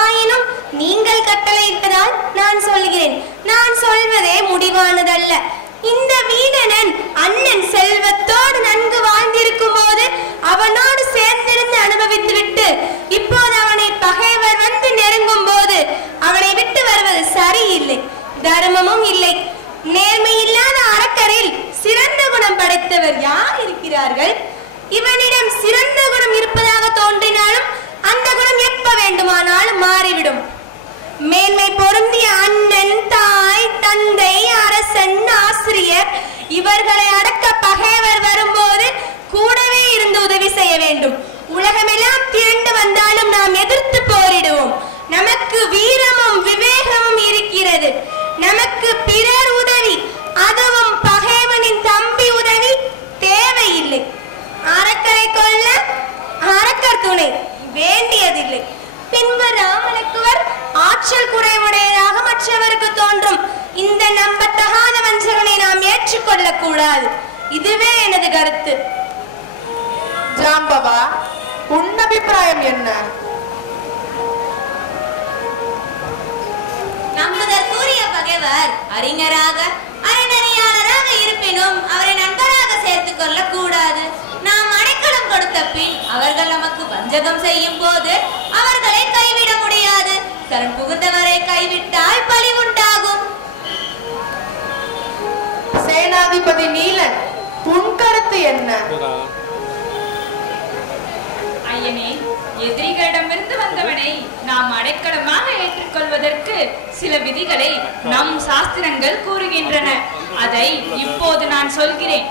ஆயினும் நீங்கள் கட்டளையிட்டதால் நான் சொல்கிறேன். நான் சொல்வதே முடிவானதல்ல. இந்த வீடனன் அண்ணன் செல்வத்தோடு நன்கு வாழ்ந்திருக்கும் போது அவனோடு சேர்ந்திருந்து அனுபவித்துவிட்டு இப்போது அவனை பகைவர் வந்து நெருங்கும் போது அவனை விட்டு வருவது சரியில்லை, தர்மமும் இல்லை. நேர்மை இல்லாத அரக்கரில் சிறந்த குணம் படைத்தவர் யார் இருக்கிறார்கள்? இவனிடம் சிறந்த குணம் இருப்பதாக தோன்றினாலும் அந்த குணம் எப்ப வேண்டுமானாலும் மாறிவிடும். மேன்மை பொருந்திய அண்ணன், தாய், தந்தை, அரசன், ஆசிரியர் இவர்களை அடக்க பகைவர் வரும்போது கூடவே இருந்து உதவி செய்ய வேண்டும். உலகமெல்லாம் திரண்டு வந்தாலும் நாம் எதிர்த்து போரிடுவோம். நமக்கு வீரமும் விவேகமும் இருக்கிறது. நமக்கு பிறர் உதவி, அதுவும் பகைவனின் தம்பி உதவி தேவையில்லை. அரக்கரை கொல்ல அரக்கர் துணை வேண்டியதில்லை. பின்பு ராமனுக்குவர் ஆற்றல் குறைவுடையதாக மற்றவருக்கு தோன்றும். இந்த நம்பத்தகாத வஞ்சகனை நாம் ஏற்றுக்கொள்ள கூடாது. இதுவே எனது கருத்து. ஜாம்பவா, உன் அபிப்பிராயம் என்ன? நம்புதற்குரிய பகைவர் அறிஞராக அறநெறியாளராக இருப்பினும் அவரை நண்பராக சேர்த்துக் கொள்ள கூடாது. நாம் அடைக்கலம் கொடுத்த பின் அவர்கள் நமக்கு வஞ்சகம் செய்யும் போது அவர்களை கைவிட முடியாது. சரண் புகுந்தவரை கைவிட்டால் பழி உண்டாகும். சேனாதிபதி நீலன், உன் கருத்து என்ன? ஐயனே, எதிரிகளிடமிருந்து வந்தவனை நாம் அடைக்கலமாக ஏற்றுக்கொள்வதற்கு சில விதிகளை நம் சாஸ்திரங்கள் கூறுகின்றன. அதை இப்போது நான் சொல்கிறேன்.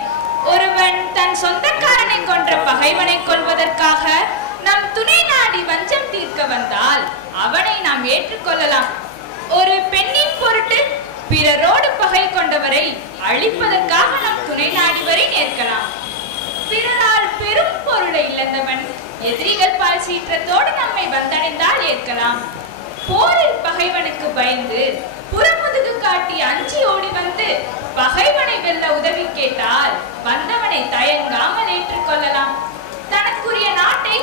ஒருவன் தன் சொந்தக்காரனை கொன்ற பகைவனை கொல்வதற்காக நம் துணை நாடி வஞ்சம் தீர்க்க வந்தால் அவனை நாம் ஏற்றுக்கொள்ளலாம். ஒரு பெண்ணின் பொருட்டு பிறரோடு பகை கொண்டவரை அழிப்பதற்காக நம் துணை நாடி வரை நேர்க்கலாம். பிறரால் பெரும் பொருளை இழந்தவன் எதிரிகள் பால் சீற்றத்தோடு நம்மை வந்தடைந்தால் ஏற்கலாம். போரில் பகைவனுக்கு பயந்து புறமுதுகு காட்டி அஞ்சி ஓடி வந்து பகைவனை வெல்ல உதவி கேட்டால் வந்தவனை தயங்காமல் ஏற்றுக்கொள்ளலாம். தனக்குரிய நாட்டை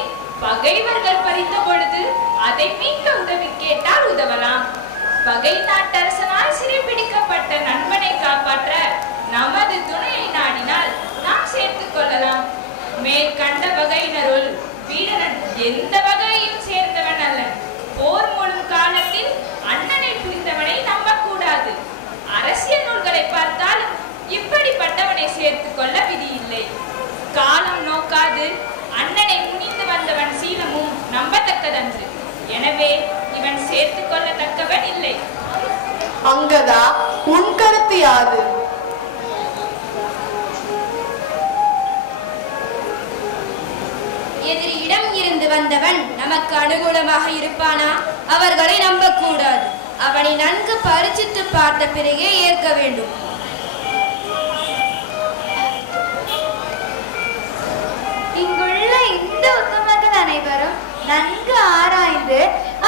பகைவர்கள் பறித்த பொழுது அதை மீட்க உதவி கேட்டால் உதவலாம். பகை நாட்டரசனால் சிறைபிடிக்கப்பட்ட நண்பனை காப்பாற்ற நமது துணையை நாடினால் நாம் சேர்த்துக் கொள்ளலாம். மேற்கண்ட வகையினருள் வீரன் எந்த வகையையும் சேர்ந்தவன் அல்ல. போர் மூலம் காலத்தில் அண்ணனை பிரிந்தவனை நம்பக்கூடாது. அரசியல் நூல்களை பார்த்தாலும் இப்படிப்பட்டவனை சேர்த்துக் கொள்ள விதி இல்லை. காலம் நோக்காது அண்ணனை முனிந்து வந்தவன் சீலமும் நம்பத்தக்கதன்று. எனவே இவன் சேர்த்துக் கொள்ளத்தக்கவன் இல்லை. அங்கதா, உன் கருத்து யாது? எதிரியிடம் இருந்து வந்தவன் நமக்கு அனுகூலமாக இருப்பானா? அவர்களை நம்பக்கூடாது. அவனை நன்கு பரிசித்து பார்த்த பிறகே ஏற்க வேண்டும். இங்குள்ள இந்த உத்தமர்கள் அனைவரும் நன்கு ஆராய்ந்து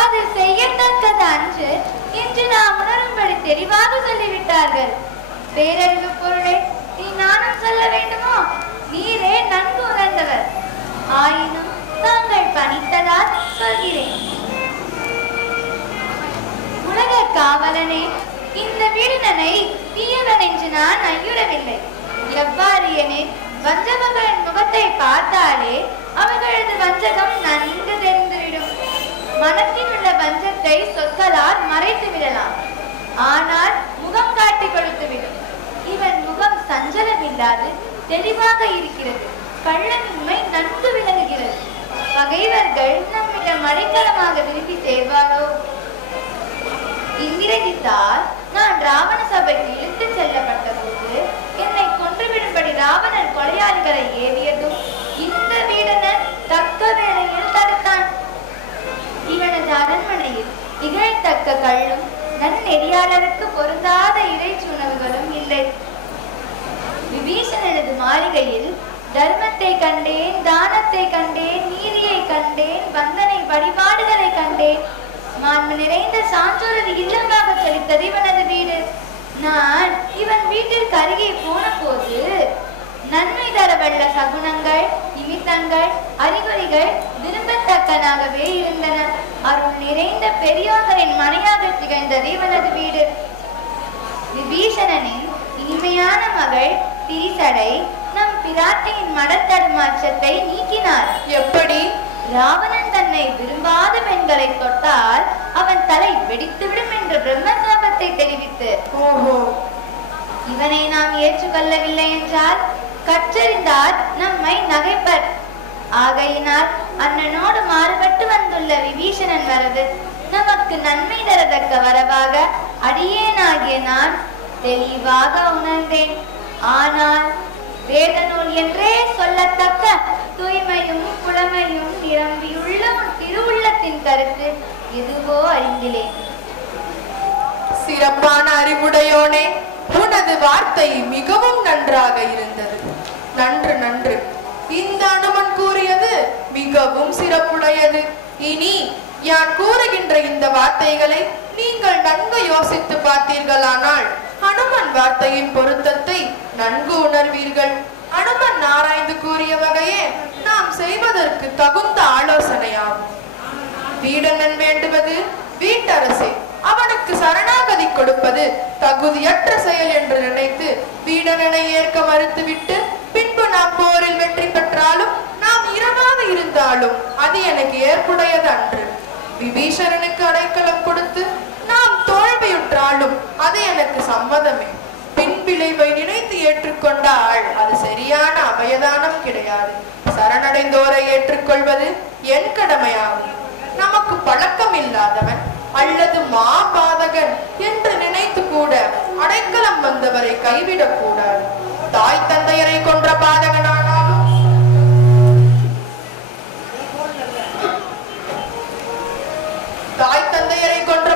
அது செய்யத்தக்கது அன்று என்று நாம் உணரும்படி தெளிவாக சொல்லிவிட்டார்கள். பேரறிவு பொருளை நீ நானும் சொல்ல வேண்டுமோ? நீரே நன்கு உணர்ந்தவர். ஆயினும் தாங்கள் பணித்ததால் சொல்கிறேன். உலக காவலனே, இந்த வீரனை தீயவன் என்று நான் ஐயுறவில்லை. எவ்வாறு எனில் வஞ்சகர்களின் முகத்தை பார்த்தாலே அவர்களது வஞ்சகம் நன்கு தெரிந்துவிடும். மனத்தில் உள்ள வஞ்சத்தை சொற்களால் மறைத்து விடலாம், ஆனால் முகம் காட்டி கொடுத்துவிடும். இவன் முகம் சஞ்சலமில்லாது தெளிவாக இருக்கிறது. கள்ளமின்மை நன்கு விளங்குகிறது. பகைவர்கள் நம்மிடம் அடைக்கலமாக விரும்பி செய்வாரோ? இந்திரஜித்தால் நான் ராவண சபைக்கு இழுத்துச் செல்லப்பட்ட போது என்னை கொன்றுவிடும்படி ராவணன் கொலையாளிகளை ஏவியதும் இந்த வீடனன் தக்க வேளையில் தடுத்தான். இவனது அரண்மனையில் இகழத்தக்க கள்ளும் நன்னெறியாளருக்கு பொருந்தாத இறைச்சி உணவுகளும் இல்லை. விபீஷணனது மாளிகையில் தர்மத்தை கண்டேன், தானத்தை கண்டேன், நீதியை கண்டேன், வந்தனை வழிபாடுகளை கண்டேன். மாண்பு நிறைந்த சான்றோரது இல்லமாக செழித்தது இவனது வீடு. நான் இவன் வீட்டிற்கு அருகே போன போது நன்மை தரவல்ல சகுனங்கள், நிமித்தங்கள், அறிகுறிகள் விரும்பத்தக்கனாகவே இருந்தன. அருள் நிறைந்த பெரியோர்களின் மனையாக திகழ்ந்தது இவனது வீடு. விபீஷணனின் இனிமையான மகள் திரிசடை நம் பிராட்டியின் மனத்தடுமாற்றத்தை நீக்கினார். எப்படி? ராவணன் தன்னை விரும்பாத பெண்களை தொட்டால் அவன் தலை வெடித்துவிடும் என்ற பிரம்மசாபத்தை தெரிவித்து, ஓஹோ, இவனை நாம் ஏற்றுக்கொள்ளவில்லை என்றால் கற்றறிந்தார் நம்மை நகைப்பர். ஆகையினால் அண்ணனோடு மாறுபட்டு வந்துள்ள விபீஷணன் வரது நமக்கு நன்மை தரத்தக்க வரவாக அடியேனாகிய நான் தெளிவாக உணர்ந்தேன். ஆனால் வேத நூல் என்றே சொல்லத்தக்க தூய்மையும் புலமையும் நிரம்பியுள்ள திருவுள்ளத்தின் கருத்து எதுவோ அறிந்திலேன். சிறப்பான அறிவுடையோனே, உனது வார்த்தை மிகவும் நன்றாக இருந்தது. நன்று நன்று. இந்த அனுமன் கூறியது மிகவும் சிறப்புடையது. இனி யான் கூறுகின்ற இந்த வார்த்தைகளை நீங்கள் நன்கு யோசித்து பார்த்தீர்களானால் அனுமன் வார்த்தையின் பொருத்தத்தை நன்கு உணர்வீர்கள். அனுமன் ஆராய்ந்து கூறிய வகையே நாம் செய்வதற்கு தகுந்த ஆலோசனையாகும். வீடனன் வேண்டுவது வீட்டரசே, அவனுக்கு சரணாகதி கொடுப்பது தகுதியற்ற செயல் என்று நினைத்து வீடனனை ஏற்க மறுத்துவிட்டு பின்பு நாம் போரில் வெற்றி பெற்றாலும் நாம் இரவாக இருந்தாலும் அது எனக்கு ஏற்புடையது அன்று. விபீஷணனுக்கு அடைக்கலம் கொடுத்து நாம் தோல்வியுற்றாலும் அது எனக்கு சம்மதமே. பின்விளைவை நினைத்து ஏற்றுக்கொண்டால் அது சரியான அபயதானம் கிடையாது. சரணடைந்தோரை ஏற்றுக்கொள்வது என் கடமையாகும். நமக்கு பழக்கம் இல்லாதவன் அல்லது மாபாதகன் என்று நினைத்து கூட அடைக்கலம் வந்தவரை கைவிடக் கூடாது. தாய் தந்தையரை கொன்ற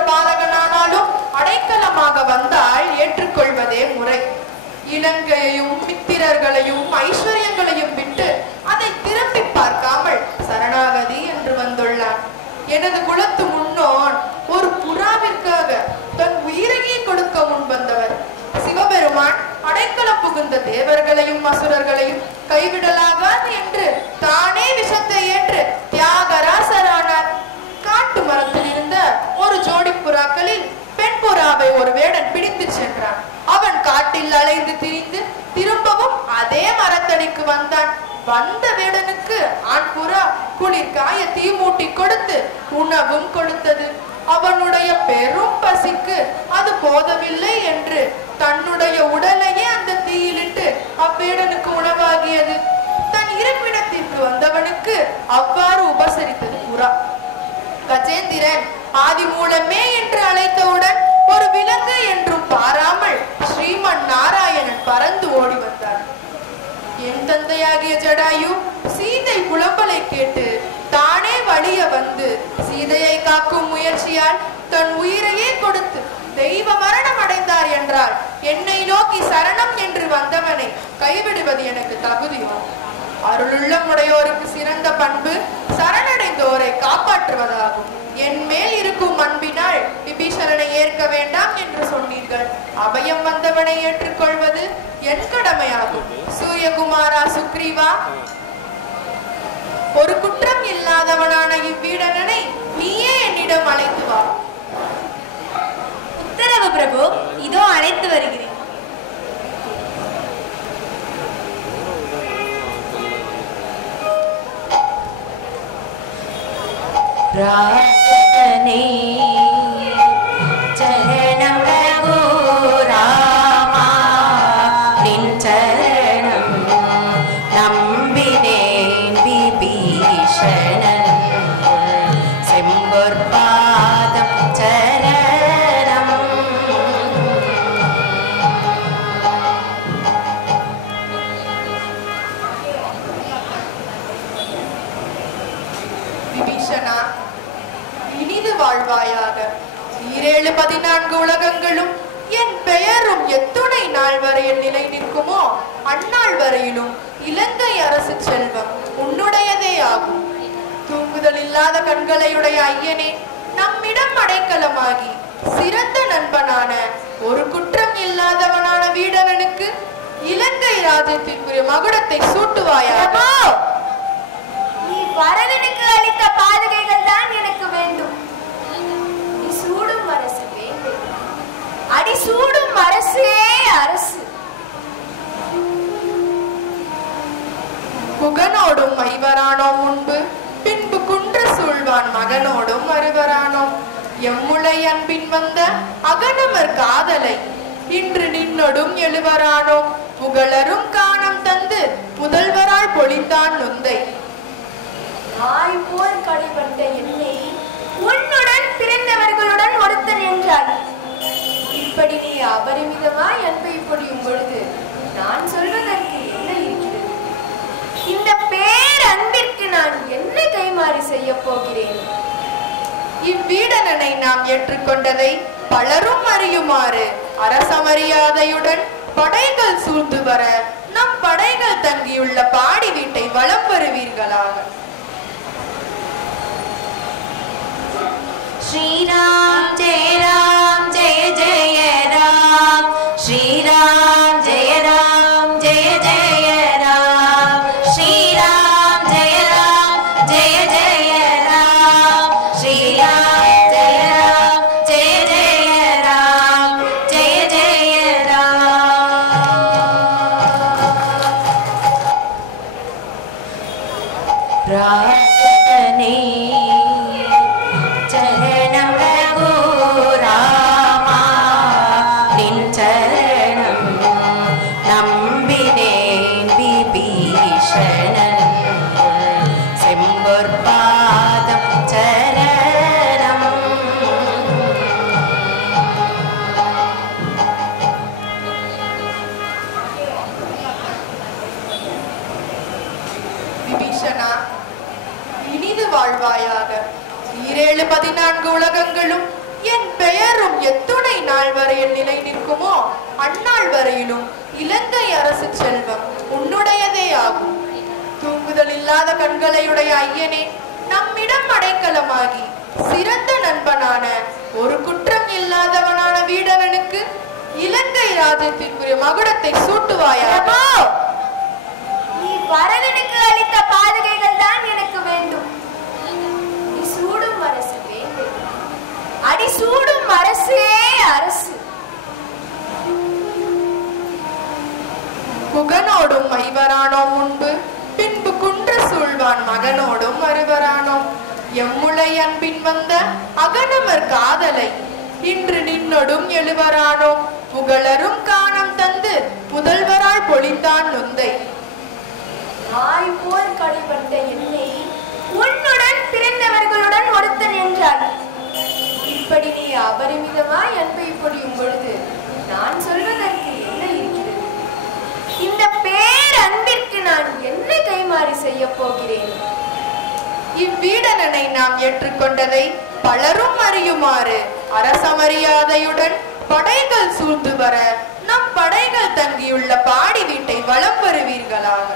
பாதகனானாலும் அடைக்கலமாக வந்தால் ஏற்றுக்கொள்வதே முறை. இலங்கையையும் மித்திரர்களையும் ஐஸ்வர்யங்களையும் விட்டு அதை திரும்பி பார்க்காமல் சரணாகதி என்று வந்துள்ளான். எனது குலத்து முன்னோன் ஒரு புறாவிற்காக தன் உயிரையே கொடுக்க முன் வந்தவர். சிவபெருமான் அடைக்கலம் புகுந்த தேவர்களையும் அசுரர்களையும் கைவிடலாகாது என்று தானே விஷத்தை ஏற்று தியாகராசரானார். காட்டு மரத்தில் இருந்த ஒரு ஜோடி புறாக்களில் பெண் புறாவை ஒரு வேடன் பிடித்து சென்றான். அவன் காட்டில் அலைந்து திரிந்து திரும்பவும் அதே மரத்தடிக்கு வந்தான். வந்த வேடனுக்கு ஆண் புறா குளிர் காய தீ மூட்டி கொடுத்து உணவும் கொடுத்தது. அவனுடைய பெரும் பசிக்கு அது போதவில்லை என்று தன்னுடைய உடலையே அந்த தீயிலிட்டு அவ்வேடனுக்கு உணவாகியது. தன் இருப்பிடத்திற்கு வந்தவனுக்கு அவ்வாறு உபசரித்தது புறா. கஜேந்திரன் ஆதி மூலமே என்று அழைத்தவுடன் ஒரு விலங்கு என்றும் பாராமல் ஸ்ரீமன் நாராயணன் பறந்து ஓடி வந்தார். என் தந்தையாகிய ஜடாயு சீதை புலம்பலை கேட்டு தானே வழிய வந்து சீதையை காக்கும் முயற்சியால் தன் உயிரையே கொடுத்து தெய்வ மரணம் அடைந்தார் என்றால் என்னை நோக்கி சரணம் என்று வந்தவனை கைவிடுவது எனக்கு தகுதியோ? அருளுள்ள உடையோருக்கு சிறந்த பண்பு சரணடைந்தோரை காப்பாற்றுவதாகும். என் மேல் இருக்கும் அன்பினால் விபீஷணனை ஏற்க வேண்டாம் என்று சொன்னீர்கள். அபயம் வந்தவனை ஏற்றுக்கொள்வது என் கடமையாகும். சூரியகுமாரா சுக்ரீவா, ஒரு குற்றம் இல்லாதவனான இவ்வீடனனை நீயே என்னிடம் அழைத்து வா. உத்தரவு பிரபு, இதோ அழைத்து வருகிறேன். ராஜனே சரணம் பிரபு ராமா, நின் சரணம் நம்பினேன் விபீஷணன் செம்பொற்பாதம் சரணம். விபீஷணா, இனிது வாழ்வாயாக. 14 உலகங்களும் என் பெயரும் எத்துணை நாள் வரையில் நிலை நிற்குமோ அந்நாள் வரையிலும் இலங்கை அரசு செல்வம் உன்னுடையதே ஆகும். தூங்குதல் இல்லாத கண்களையுடைய ஐயனே, நம்மிடம் அடைக்கலமாகி சிறந்த நண்பனான ஒரு குற்றம் இல்லாதவனான வீடனனுக்கு இலங்கை ராஜ்யத்திற்குரிய மகுடத்தை சூட்டுவாயாக. நீ வரதனுக்கு அளித்த பாதுகைகள் தான் எனக்கு வேண்டும். நீ சூடும் அரசு வேண்டும். அடி சூடும் அரசே அரசு. குகனோடும் ஐவரானோம் முன்பு, பின்பு குன்று சூழ்வான் மகனோடும் அறுவரானோம். எம்முளை அன்பின் வந்த அகனமர் காதலை இன்று நின்னொடும் எழுவரானோம். புகழரும் காணம் தந்து முதல்வரால் பொழிந்தான் நொந்தை. நாய் போல் கடைபட்ட என்னை உன்னுடன் பிறந்தவர்களுடன் ஒருத்தன் என்றார். இப்படி நீ அபரிமிதமாய் அன்பை பொழியும் பொழுது நான் சொல்வதற்கு என்ன இருக்கிறது? இந்த பேரன்பிற்கு நான் என்ன கைமாறி செய்ய போகிறேன்? இவ்வீடனனை நாம் ஏற்றுக்கொண்டதை பலரும் அறியுமாறு அரசமரியாதையுடன் படைகள் சூழ்ந்து வர நம் படைகள் தங்கியுள்ள பாடி வீட்டை வலம் வருவீர்களாக. श्रीराम जय राम जय जय राम, श्रीराम जय राम जय जय राम, श्रीराम जय राम जय जय राम, श्रीराम जय राम जय जय राम, जय जय राम। प्रार्थने चरणं रघुरामा, निन चरणं नम्बिनेन विभीषणं, सेम्बुर्पादं चरणं। விபீஷணா, இனிது வாழ்வாயாக. 14 உலகங்களும் என் பெயரும் எத்துணை நாள் வரையில் நிலை நிற்குமோ அந்நாள் வரையிலும் இலங்கை அரசு செல்வம் உன்னுடையதே ஆகும். தூங்குதல் இல்லாத கண்களையுடைய ஐயனே, நம்மிடம் அடைக்கலமாகி சிறந்த நண்பனான ஒரு குற்றம் இல்லாதவனான வீடனனுக்கு இலங்கை ராஜ்யத்திற்குரிய மகுடத்தை சூட்டுவாயாக. நீ வரதனுக்கு அளித்த பாதுகைகள் தான் எனக்கு வேண்டும். நீ சூடும் அரசு வேண்டும். அடி சூடும் அரசே அரசு. குகனோடும் ஐவரானோம் முன்பு, பின்பு குன்று சூழ்வான் மகனோடும் அறுவரானோம். எம்முளை அன்பின் வந்த அகனமர் காதலை இன்று நின்னொடும் எழுவரானோம். புகழரும் காணம் தந்து முதல்வரால் பொழிந்தான் நொந்தை. நாய் போல் கடைபட்ட என்னை உன்னுடன் பிறந்தவர்களுடன் ஒருத்தன் என்றார். இப்படி நீ அபரிமிதமாய் அன்பை பொழியும் பொழுது நான் சொல்வதற்கு என்ன இருக்கிறது? இந்த பேரன்பிற்கு நான் என்ன கைமாறி செய்ய போகிறேன்? இவ்வீடனனை நாம் ஏற்றுக்கொண்டதை பலரும் அறியுமாறு அரசமரியாதையுடன் படைகள் சூழ்ந்து வர நம் படைகள் தங்கியுள்ள பாடி வீட்டை வலம் வருவீர்களாக.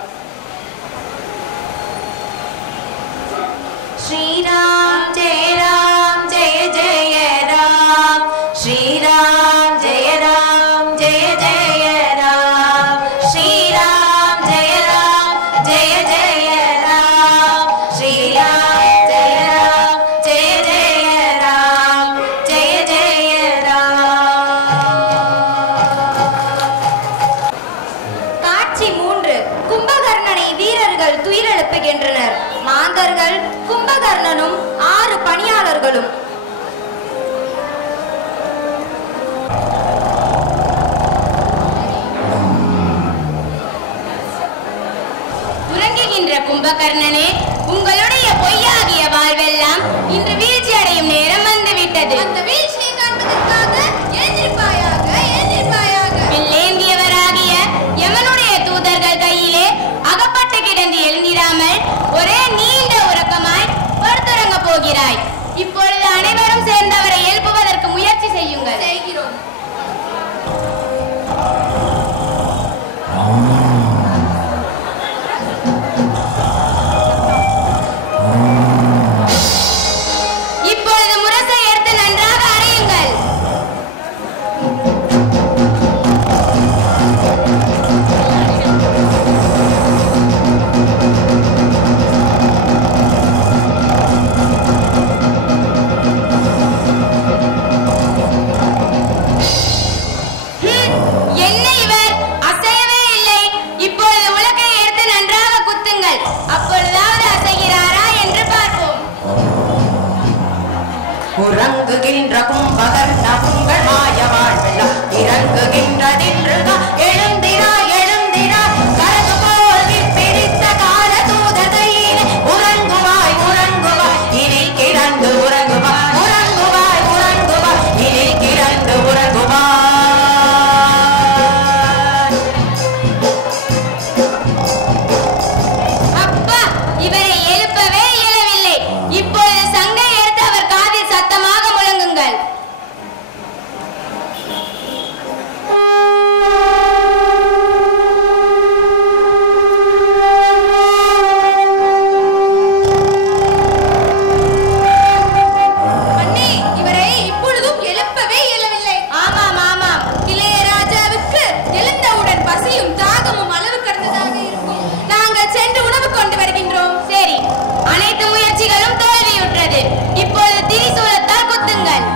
श्रीराम जय राम जय जय राम, श्रीराम जय राम जय जय राम, श्रीराम जय राम जय जय राम, श्रीराम जय राम जय जय राम, जय जय राम। காட்சி 3. கும்பகர்ணனை வீரர்கள் துயிலெழுப்புகின்றனர். மாந்தர்கள் கும்பகர்ணனும் 6 பணியாளர்களும். உறங்குகின்ற கும்பகர்ணனே, உங்களுடைய பொய்யாகிய வாழ்வெல்லாம் இன்று வீழ்ச்சி அடையும் நேரம் வந்துவிட்டது. அந்த வீழ்ச்சியை காண்பதற்காக எழுந்திருப்பாயாக, எழுந்திருப்பாயாக. வில்லேந்தியவராகிய யமனுடைய தூதர்கள் கையிலே அகப்பட்டு கிடந்து எழுந்திராமல் ஒரே நீண்ட உறக்கமாய் படுத்துறங்க போகிறாய். இப்பொழுது அனைவரும் சேர்ந்து அவரை எழுப்புவதற்கு முயற்சி செய்யுங்கள். செய்கிறோம். இப்பொழுது முரசை எடுத்து நன்றாக இறங்குகின்ற கும்பகர்ண உங்கள் மாய வாழ்வெல்லாம் இறங்குகின்றதென்றுதான் எழுந்தினாய் எழுந்தினாய் கரது போல் பிரித்த கால தூதகையிலே உறங்குவாய் உறங்குவாய் இனி கிடந்து உறங்குவாய் உறங்குவாய் உறங்குவாய் இனி கிடந்து உறங்குவாய். அப்பா, இவரை எழுப்பவே இயலவில்லை. இப்பொழுது சங்கை எடுத்து அவர் காதில் சத்தமாக முழங்குங்கள். அண்ணே, இவரை இப்பொழுதும் எழுப்பவே இயலவில்லை. ஆமாம் ஆமாம், இளையராஜாவுக்கு எழுந்தவுடன் பசியும் தாகமும் அளவு கடந்ததாக இருக்கும். நாங்கள் சென்று உணவு கொண்டு வருகின்றோம். சரி. அனைத்து முயற்சிகளும் தோல்வியுற்றது. இப்பொழுது திரிசூலத்தால் குத்துங்கள்.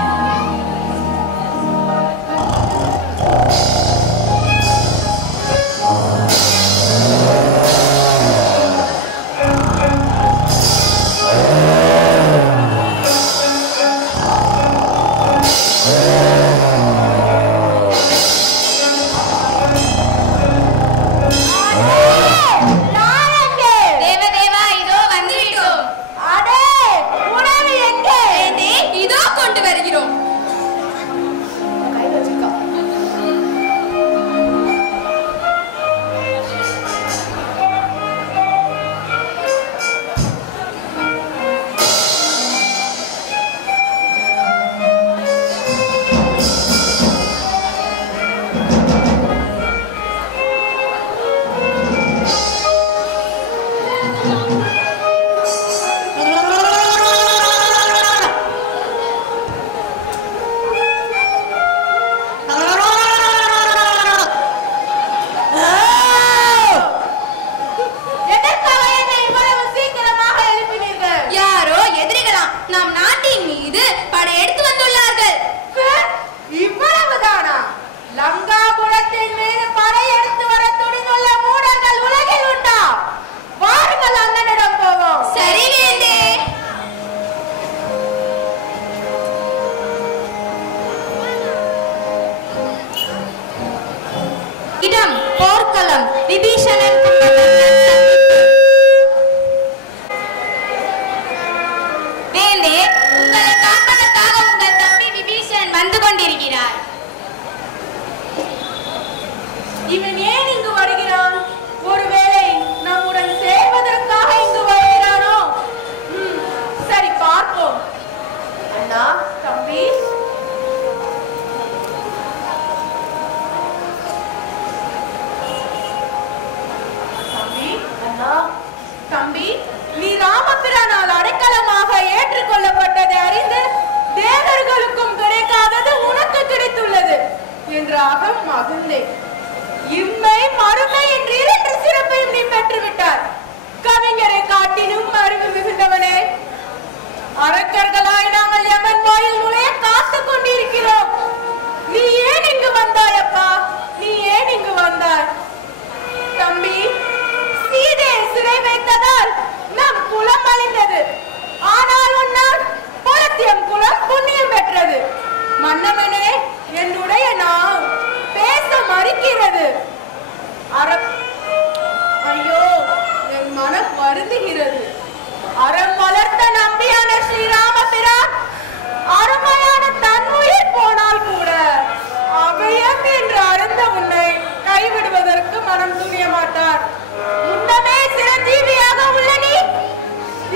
தேவதேவா, இதோ வந்துவிட்டோம். ஏண்டே, இதோ கொண்டு வருகிறோம். யாரோ எதிரிகளாம் நம் நாட்டின் மீது படையெடுத்து வந்துள்ளார்கள். இவ்வளவுதானா? லங்காபுரத்தின் மீது படையெடுத்து வர துணிந்துள்ள மூடர்கள் உலகில் உண்டா? வாருங்கள், அண்ணனிடம் போவோம். சரி வேந்தே. இடம் போர்க்களம். விபீஷணன் வேந்தே, உங்களை காப்பதற்காக உங்கள் தம்பி விபீஷணன் வந்து கொண்டிருக்கிறார். இவன் ஏன் இங்கு வருகிறான்? ஒருவேளை நம்முடன் சேர்வதற்காக இங்கு வருகிறானோ? சரி, பார்ப்போம். அண்ணா, தம்பி, தம்பி, அண்ணா, தம்பி, நீ ராமபிரானால் அடைக்கலமாக ஏற்றுக்கொள்ளப்பட்டதை அறிந்து தேவர்களுக்கும் கிடைக்காதது உனக்கு கிடைத்துள்ளது என்ற அகம் மகிழ்ந்தேன். இம்மை மறுமை என்று இரண்டு சிறப்பையும் நீ பெற்றுவிட்டார். கவிஞரை காட்டிலும் அறிவு மிகுந்தவனே, அரக்கர்களாய் நாங்கள் யமன் வாயில் நுழைய காத்துக் கொண்டிருக்கிறோம். நீ ஏன் இங்கு வந்தாய் அப்பா? நீ ஏன் இங்கு வந்தாய்? தம்பி, சீதையை சிறை வைத்ததால் நம் குலம் அழிந்தது. ஆனால் உன்னால் புலத்தியம் குலம் புண்ணியம் பெற்றது. மன்னவனே, என்னுடைய நாம் பேச மறுக்கிறது. ஐயோ, என் மனம் வருந்துகிறது. அறம் வளர்த்த நம்பியான ஸ்ரீராமபிரான் அருமையான தன் உயிர் போனால் கூட அபயம் என்று அறிந்த உன்னை கைவிடுவதற்கு மனம் துணிய மாட்டார். முன்னமே சிரஞ்சீவியாக உள்ள நீ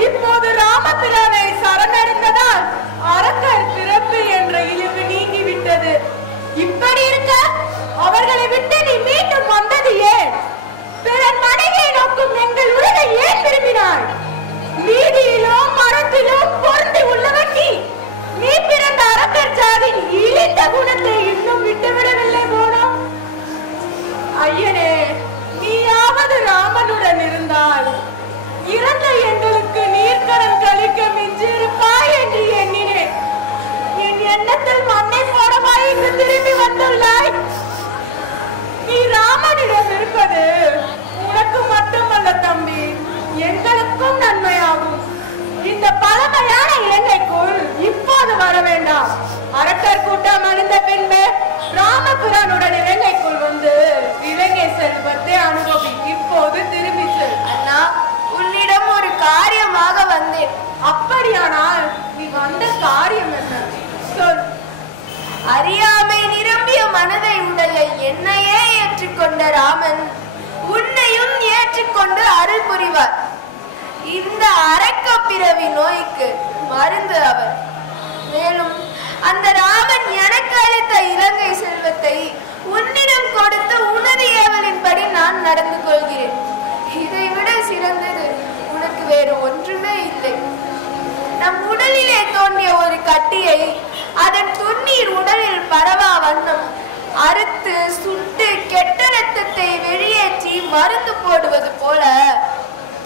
இப்போது ராமபிரானை சரணடைந்ததால் அரக்கர் பிறப்பு என்ற இழிவு நீங்கிவிட்டது. இப்படி இருக்க அவர்களை விட்டு நீ மீண்டும் வந்தது ஏன்? பிறன் மனைவியை நோக்கும் எங்கள் உலகை ஏன் விரும்பினாய்? நீதியிலும் மரத்திலும் பொருந்தி உள்ளவன் நீ பிறந்த அரக்கர் ஜாதியின் இழிந்த குணத்தை இன்னும் விட்டுவிடவில்லை போனோ? ஐயனே, நீயாவது ராமனுடன் இருந்தால் இறந்த எங்களுக்கு நீர்க்கடன் கழிக்க மிஞ்சிருப்பாய் என்று எண்ணினேன். என் எண்ணத்தில் மண்ணை போடவாய் இங்கு திரும்பி வந்துள்ளாய். நீ ராமனிடம் இருப்பது உனக்கு மட்டுமல்ல தம்பி, எங்களுக்கும் நன்மையாகும். இந்த பழமையான இலங்கைக்குள் இப்போ இப்போது வர வேண்டாம். அரக்கர் கூட்டம் அணிந்த பின்பு ராமபிரானுடன் இலங்கைக்குள் வந்து இலங்கை செல்வத்தை அனுபவி. இப்போது திரும்பி செல். அண்ணா, உன்னிடம் ஒரு காரியமாக வந்தேன். அப்படியானால் நீ வந்த காரியம் என்ன? சொல். அறியாமை நிரம்பிய மனதை உடைய என்னையே ஏற்றுக்கொண்ட ராமன் உன்னையும் ஏற்றுக்கொண்டு அருள் புரிவார். இந்த அரக்க பிறவி நோய்க்கு மருந்து அவர். மேலும் அந்த ராமன் எனக்கு அளித்த இலங்கை செல்வத்தை உன்னிடம் கொடுத்து உனது ஏவலின்படி நான் நடந்து கொள்கிறேன். இதைவிட சிறந்தது உனக்கு வேறு ஒன்றுமே இல்லை. நம் உடலிலே தோன்றிய ஒரு கட்டியை அதன் துண்ணீர் உடலில் பரவா வண்ணம் அறுத்து சுட்டு கெட்ட ரத்தத்தை வெளியேற்றி மருந்து போடுவது போல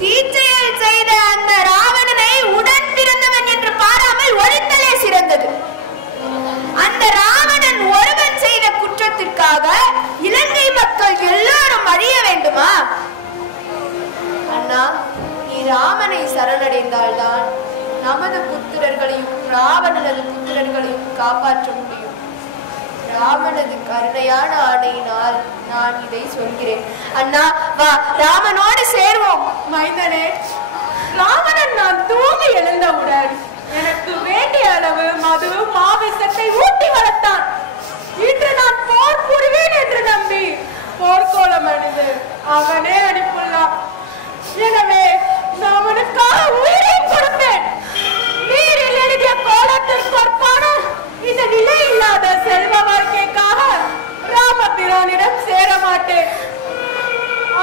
தீச்செயல் செய்த அந்த ராவணனை உடன் பிறந்தவன் என்று பாராமல் ஒழித்தலே சிறந்தது. அந்த ராவணன் ஒருவன் செய்த குற்றத்திற்காக இலங்கை மக்கள் எல்லோரும் அழிய வேண்டுமா? அண்ணா, நீ ராமனை சரணடைந்தால்தான் நமது புத்திரர்களையும் ராவணனது புத்திரர்களையும் காப்பாற்ற முடியும். ராமனது கருணையான ஆணையினால் நான் இதை சொல்கிறேன். அண்ணா, வா, ராமனோடு சேர்வோம். மைந்தனே, ராவணன் நான் தூங்கி எழுந்தவுடன் எனக்கு வேண்டிய அளவு மது மாவிசத்தை ஊட்டி வளர்த்தான். இன்று நான் போர் புரிவேன் என்று நம்பி போர்க்கோலம் அணிந்து அவனே அனுப்புள்ளான். எனவே நான் அவனுக்காக உயிரையும் கொடுப்பேன். நீரில் எழுதிய கோலத்திற்கொற்பான இந்த நிலை இல்லாத செல்வ வாழ்க்கைக்காக ராமபிரானிடம் சேர மாட்டேன்.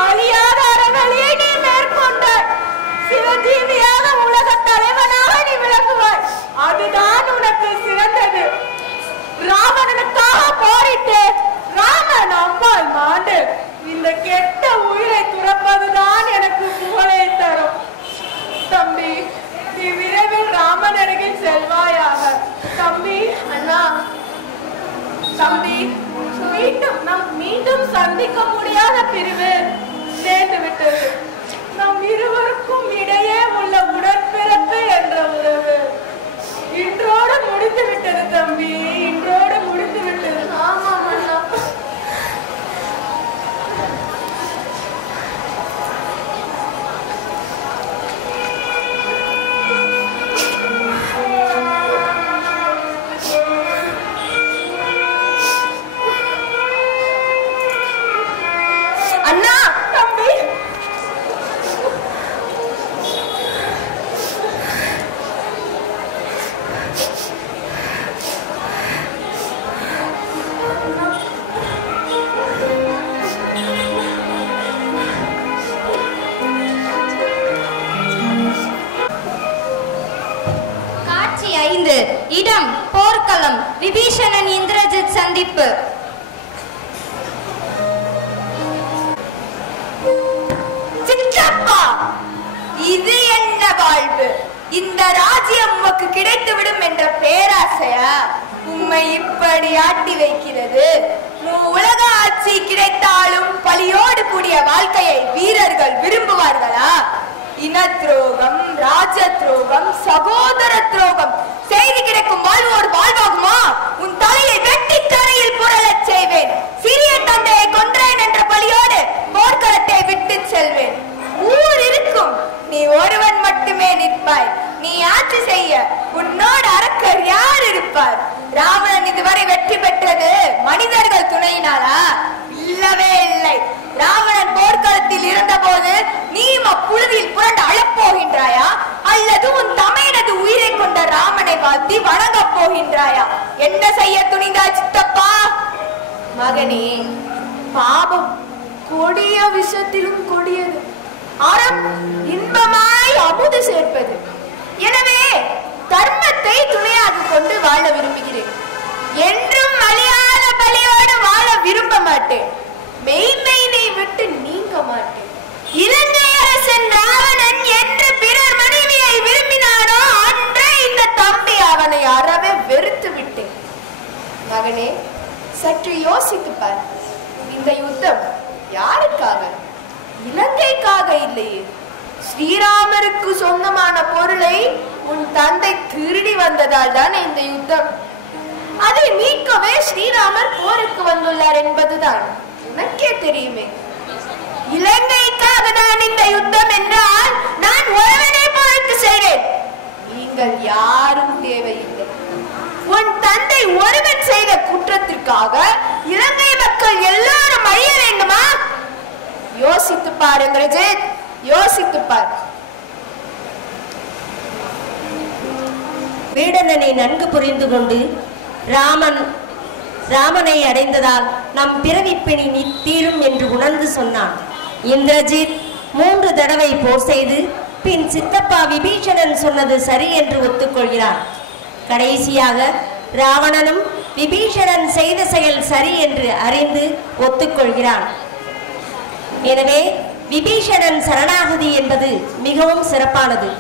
அழியாத அறவழியை நீ மேற்கொண்டாய். சிவஜீவியாக உலக தலைவனாக நீ விளங்குவாய். அதுதான் உனக்கு சிறந்தது. ராவணனுக்காக போரிட்டு ராமன் அம்பாள் மாண்டு இந்த கெட்ட உயிரை துறப்பதுதான் எனக்கு புகழை தரும். தம்பி, நீ விரைவில் ராமன் அருகில் செல்வாயாக. தம்பி. அண்ணா, தம்பி, மீண்டும் சந்திக்க முடியாத பிரிவு சேர்ந்து விட்டது. நம் இருவருக்கும் இடையே உள்ள உடற்பிறப்பு என்ற உறவு இன்றோடு முடிந்து விட்டது தம்பி, இன்றோடு முடிந்து விட்டது. ஆமாம் அண்ணா. அண்ணா, தம்பி, காட்சி 5. இடம் போர்க்களம். விபீஷணன் இந்திரஜித் சந்திப்பு. சிற்றப்பா, இது என்ன வாழ்வு? இந்த ராஜ்யம் உமக்கு கிடைத்துவிடும் என்ற பேராசையா உம்மை இப்படி ஆட்டி வைக்கிறது? உலக ஆட்சி கிடைத்தாலும் பலியோடு கூடிய வாழ்க்கையை வீரர்கள் விரும்புவார்களா? இன துரோகம், ராஜ துரோகம், சகோதர துரோகம் செய்து கிடைக்கும் வாழ்வோடு வாழ்வாகுமா? உன் தலையை வெட்டி தரையில் புரளச் செய்வேன். சிறிய தந்தையை கொன்றேன் என்ற பலியோடு போர்க்களத்தை விட்டு செல்வேன். ஊர் இருக்கும், நீ ஒருவன் மட்டுமே நிற்பாய். நீ ஆட்சி செய்ய உன்னோடு அரக்கர் யார் இருப்பார்? ராவணன் இதுவரை வெற்றி பெற்றது மனிதர்கள் துணையினாரா? இல்லவே இல்லை. ராவணன் போர்க்களத்தில் இருந்த போது நீ புழுதியில் புரண்டு அழப்போகின்றாயா, அல்லது உன் தமையனது உயிரை கொண்ட ராமனை வாழ்த்தி வணங்கப் போகின்றாயா? என்ன செய்ய துணிந்தாய் சித்தப்பா? மகனே, பாபம் கொடிய விஷத்திலும் கொடியது. அறம் இன்பமாய் அமுது சேர்ப்பது. எனவே தர்மத்தை துணையாக கொண்டு வாழ விரும்புகிறேன். என்றும் அழியாத பலியோடு வாழ விரும்ப மாட்டேன். மெய்மையினை விட்டு நீங்க மாட்டேன். இலங்கை அரசன் ராவணன் என்று பிறர் மனைவியை விரும்பினானோ அன்றே இந்த தம்பி அவனை அறவே வெறுத்து விட்டேன். மகனே, சற்று யோசித்து பார். இந்த யுத்தம் யாருக்காக? இலங்கைக்காக இல்லையே. ஸ்ரீராமருக்கு சொந்தமான பொருளை உன் தந்தை திருடி வந்ததால் தான் இந்த யுத்தம். அதை நீக்கவே ஸ்ரீராமர் போருக்கு வந்துள்ளார் என்பதுதான் உனக்கே தெரியுமே. இலங்கைக்காக தான் இந்த யுத்தம் என்றால் நான் ஒருவனே போருக்கு செய்தேன். நீங்கள் யாரும் தேவையில்லை. உன் தந்தை ஒருவன் செய்த குற்றத்திற்காக இலங்கை மக்கள் எல்லாரும் அழிய வேண்டுமா? யோசித்து பாருங்கள் ஜெயத், யோசித்து பார். வீடனனை நன்கு புரிந்து கொண்டு ராமனை அடைந்ததால் நம் பிறவிப்பிணி தீரும் என்று உணர்ந்து சொன்னான். இந்திரஜித் 3 தடவை போர் செய்து பின் சித்தப்பா விபீஷணன் சொன்னது சரி என்று ஒத்துக்கொள்கிறார். கடைசியாக ராவணனும் விபீஷணன் செய்த செயல் சரி என்று அறிந்து ஒத்துக்கொள்கிறான். எனவே விபீஷணன் சரணாகதி என்பது மிகவும் சிறப்பானது.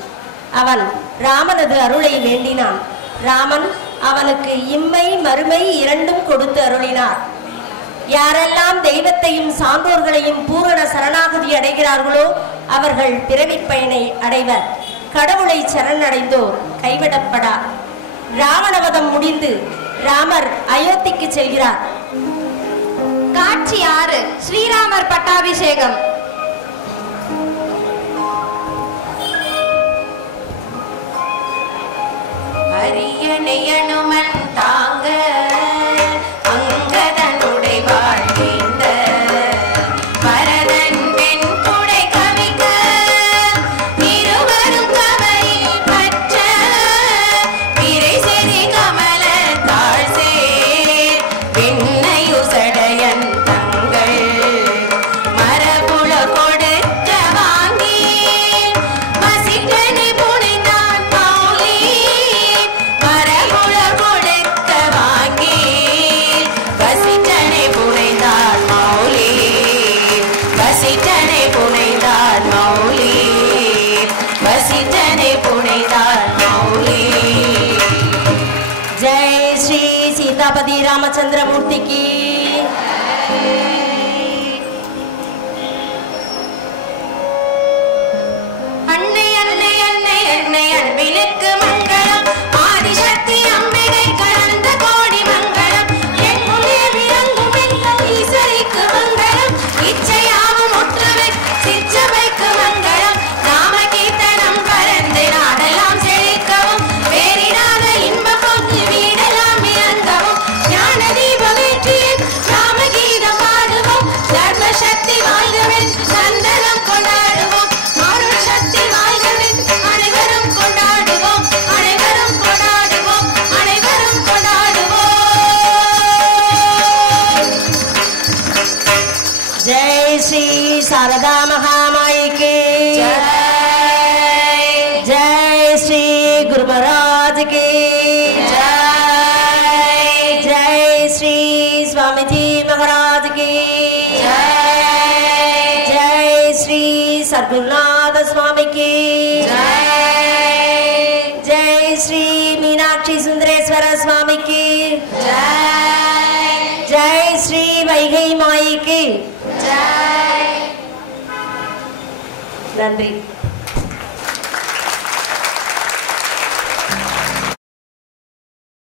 அவன் ராமனது அருளை வேண்டினான். ராமன் அவனுக்கு இம்மை மறுமை இரண்டும் கொடுத்து அருளினார். யாரெல்லாம் தெய்வத்தையும் சான்றோர்களையும் பூரண சரணாகதி அடைகிறார்களோ அவர்கள் பிறவிப் பயனை அடைவர். கடவுளை சரணடைந்தோர் கைவிடப்படார். ராவணவதம் முடிந்து ராமர் அயோத்திக்கு செல்கிறார். காட்சி 6. ஸ்ரீராமர் பட்டாபிஷேகம். அரியணை அனுமன் தாங்க அங்கதனுடை வாழ்கின்ற பரதன் பெண் குடை கவிக்க இருவரும் கவரில் பற்ற விரை செறி கமல தாழ் சேர் வெண்ணையுசடையன் தங்கள் மரபுல கொடுக்க வாங்கி வசிட்டனை புனைந்தான் மௌலி மரபுல கொடுக்க வாங்கி வசிட்டனை புனைந்தான் மௌலி வசிட்டனை புனைந்தான் மௌலி வசிட்டனை புனைந்தான் மௌலி. जय श्री सीतापति रामचंद्र मूर्ति की. அன்னை அன்னை அன்னை அன்னை அன்பினுக்கு மங்களம் ஆதிசக்தி அம்பிகை கலந்த கோடி மங்களம் எங்குள்ளே விளங்கும் எங்கள் ஈஸ்வரிக்கு மங்களம் இச்சையாவும் ஒற்றுமை சிற்றவைக்கு மங்களம் நாம கீர்த்தனம் பரந்து நாடெல்லாம் செழிக்கவும் வேறிடாத இன்ப பொங்கு வீடெல்லாம் இறங்கவும் ஞான தீபம் ஏற்றியும் ராம கீதம் பாடுவோம் தர்ம சக்தி வாழ்கவே சந்தனம் கொண்டாடுவோம் அருள் சக்தி வாழ்கவே அனைவரும் கொண்டாடுவோம் அனைவரும் கொண்டாடுவோம் அனைவரும் கொண்டாடுவோம். जय श्री शारदा महामाई की. जय श्री गुरु महाराज की. जय श्री स्वामी जी महाराज की. जय श्री सद्गुरुनाथ स्वामी की. जय श्री मीनाक्षी सुंदरेश्वर स्वामी की. जय श्री वैगई माई की. நன்றி.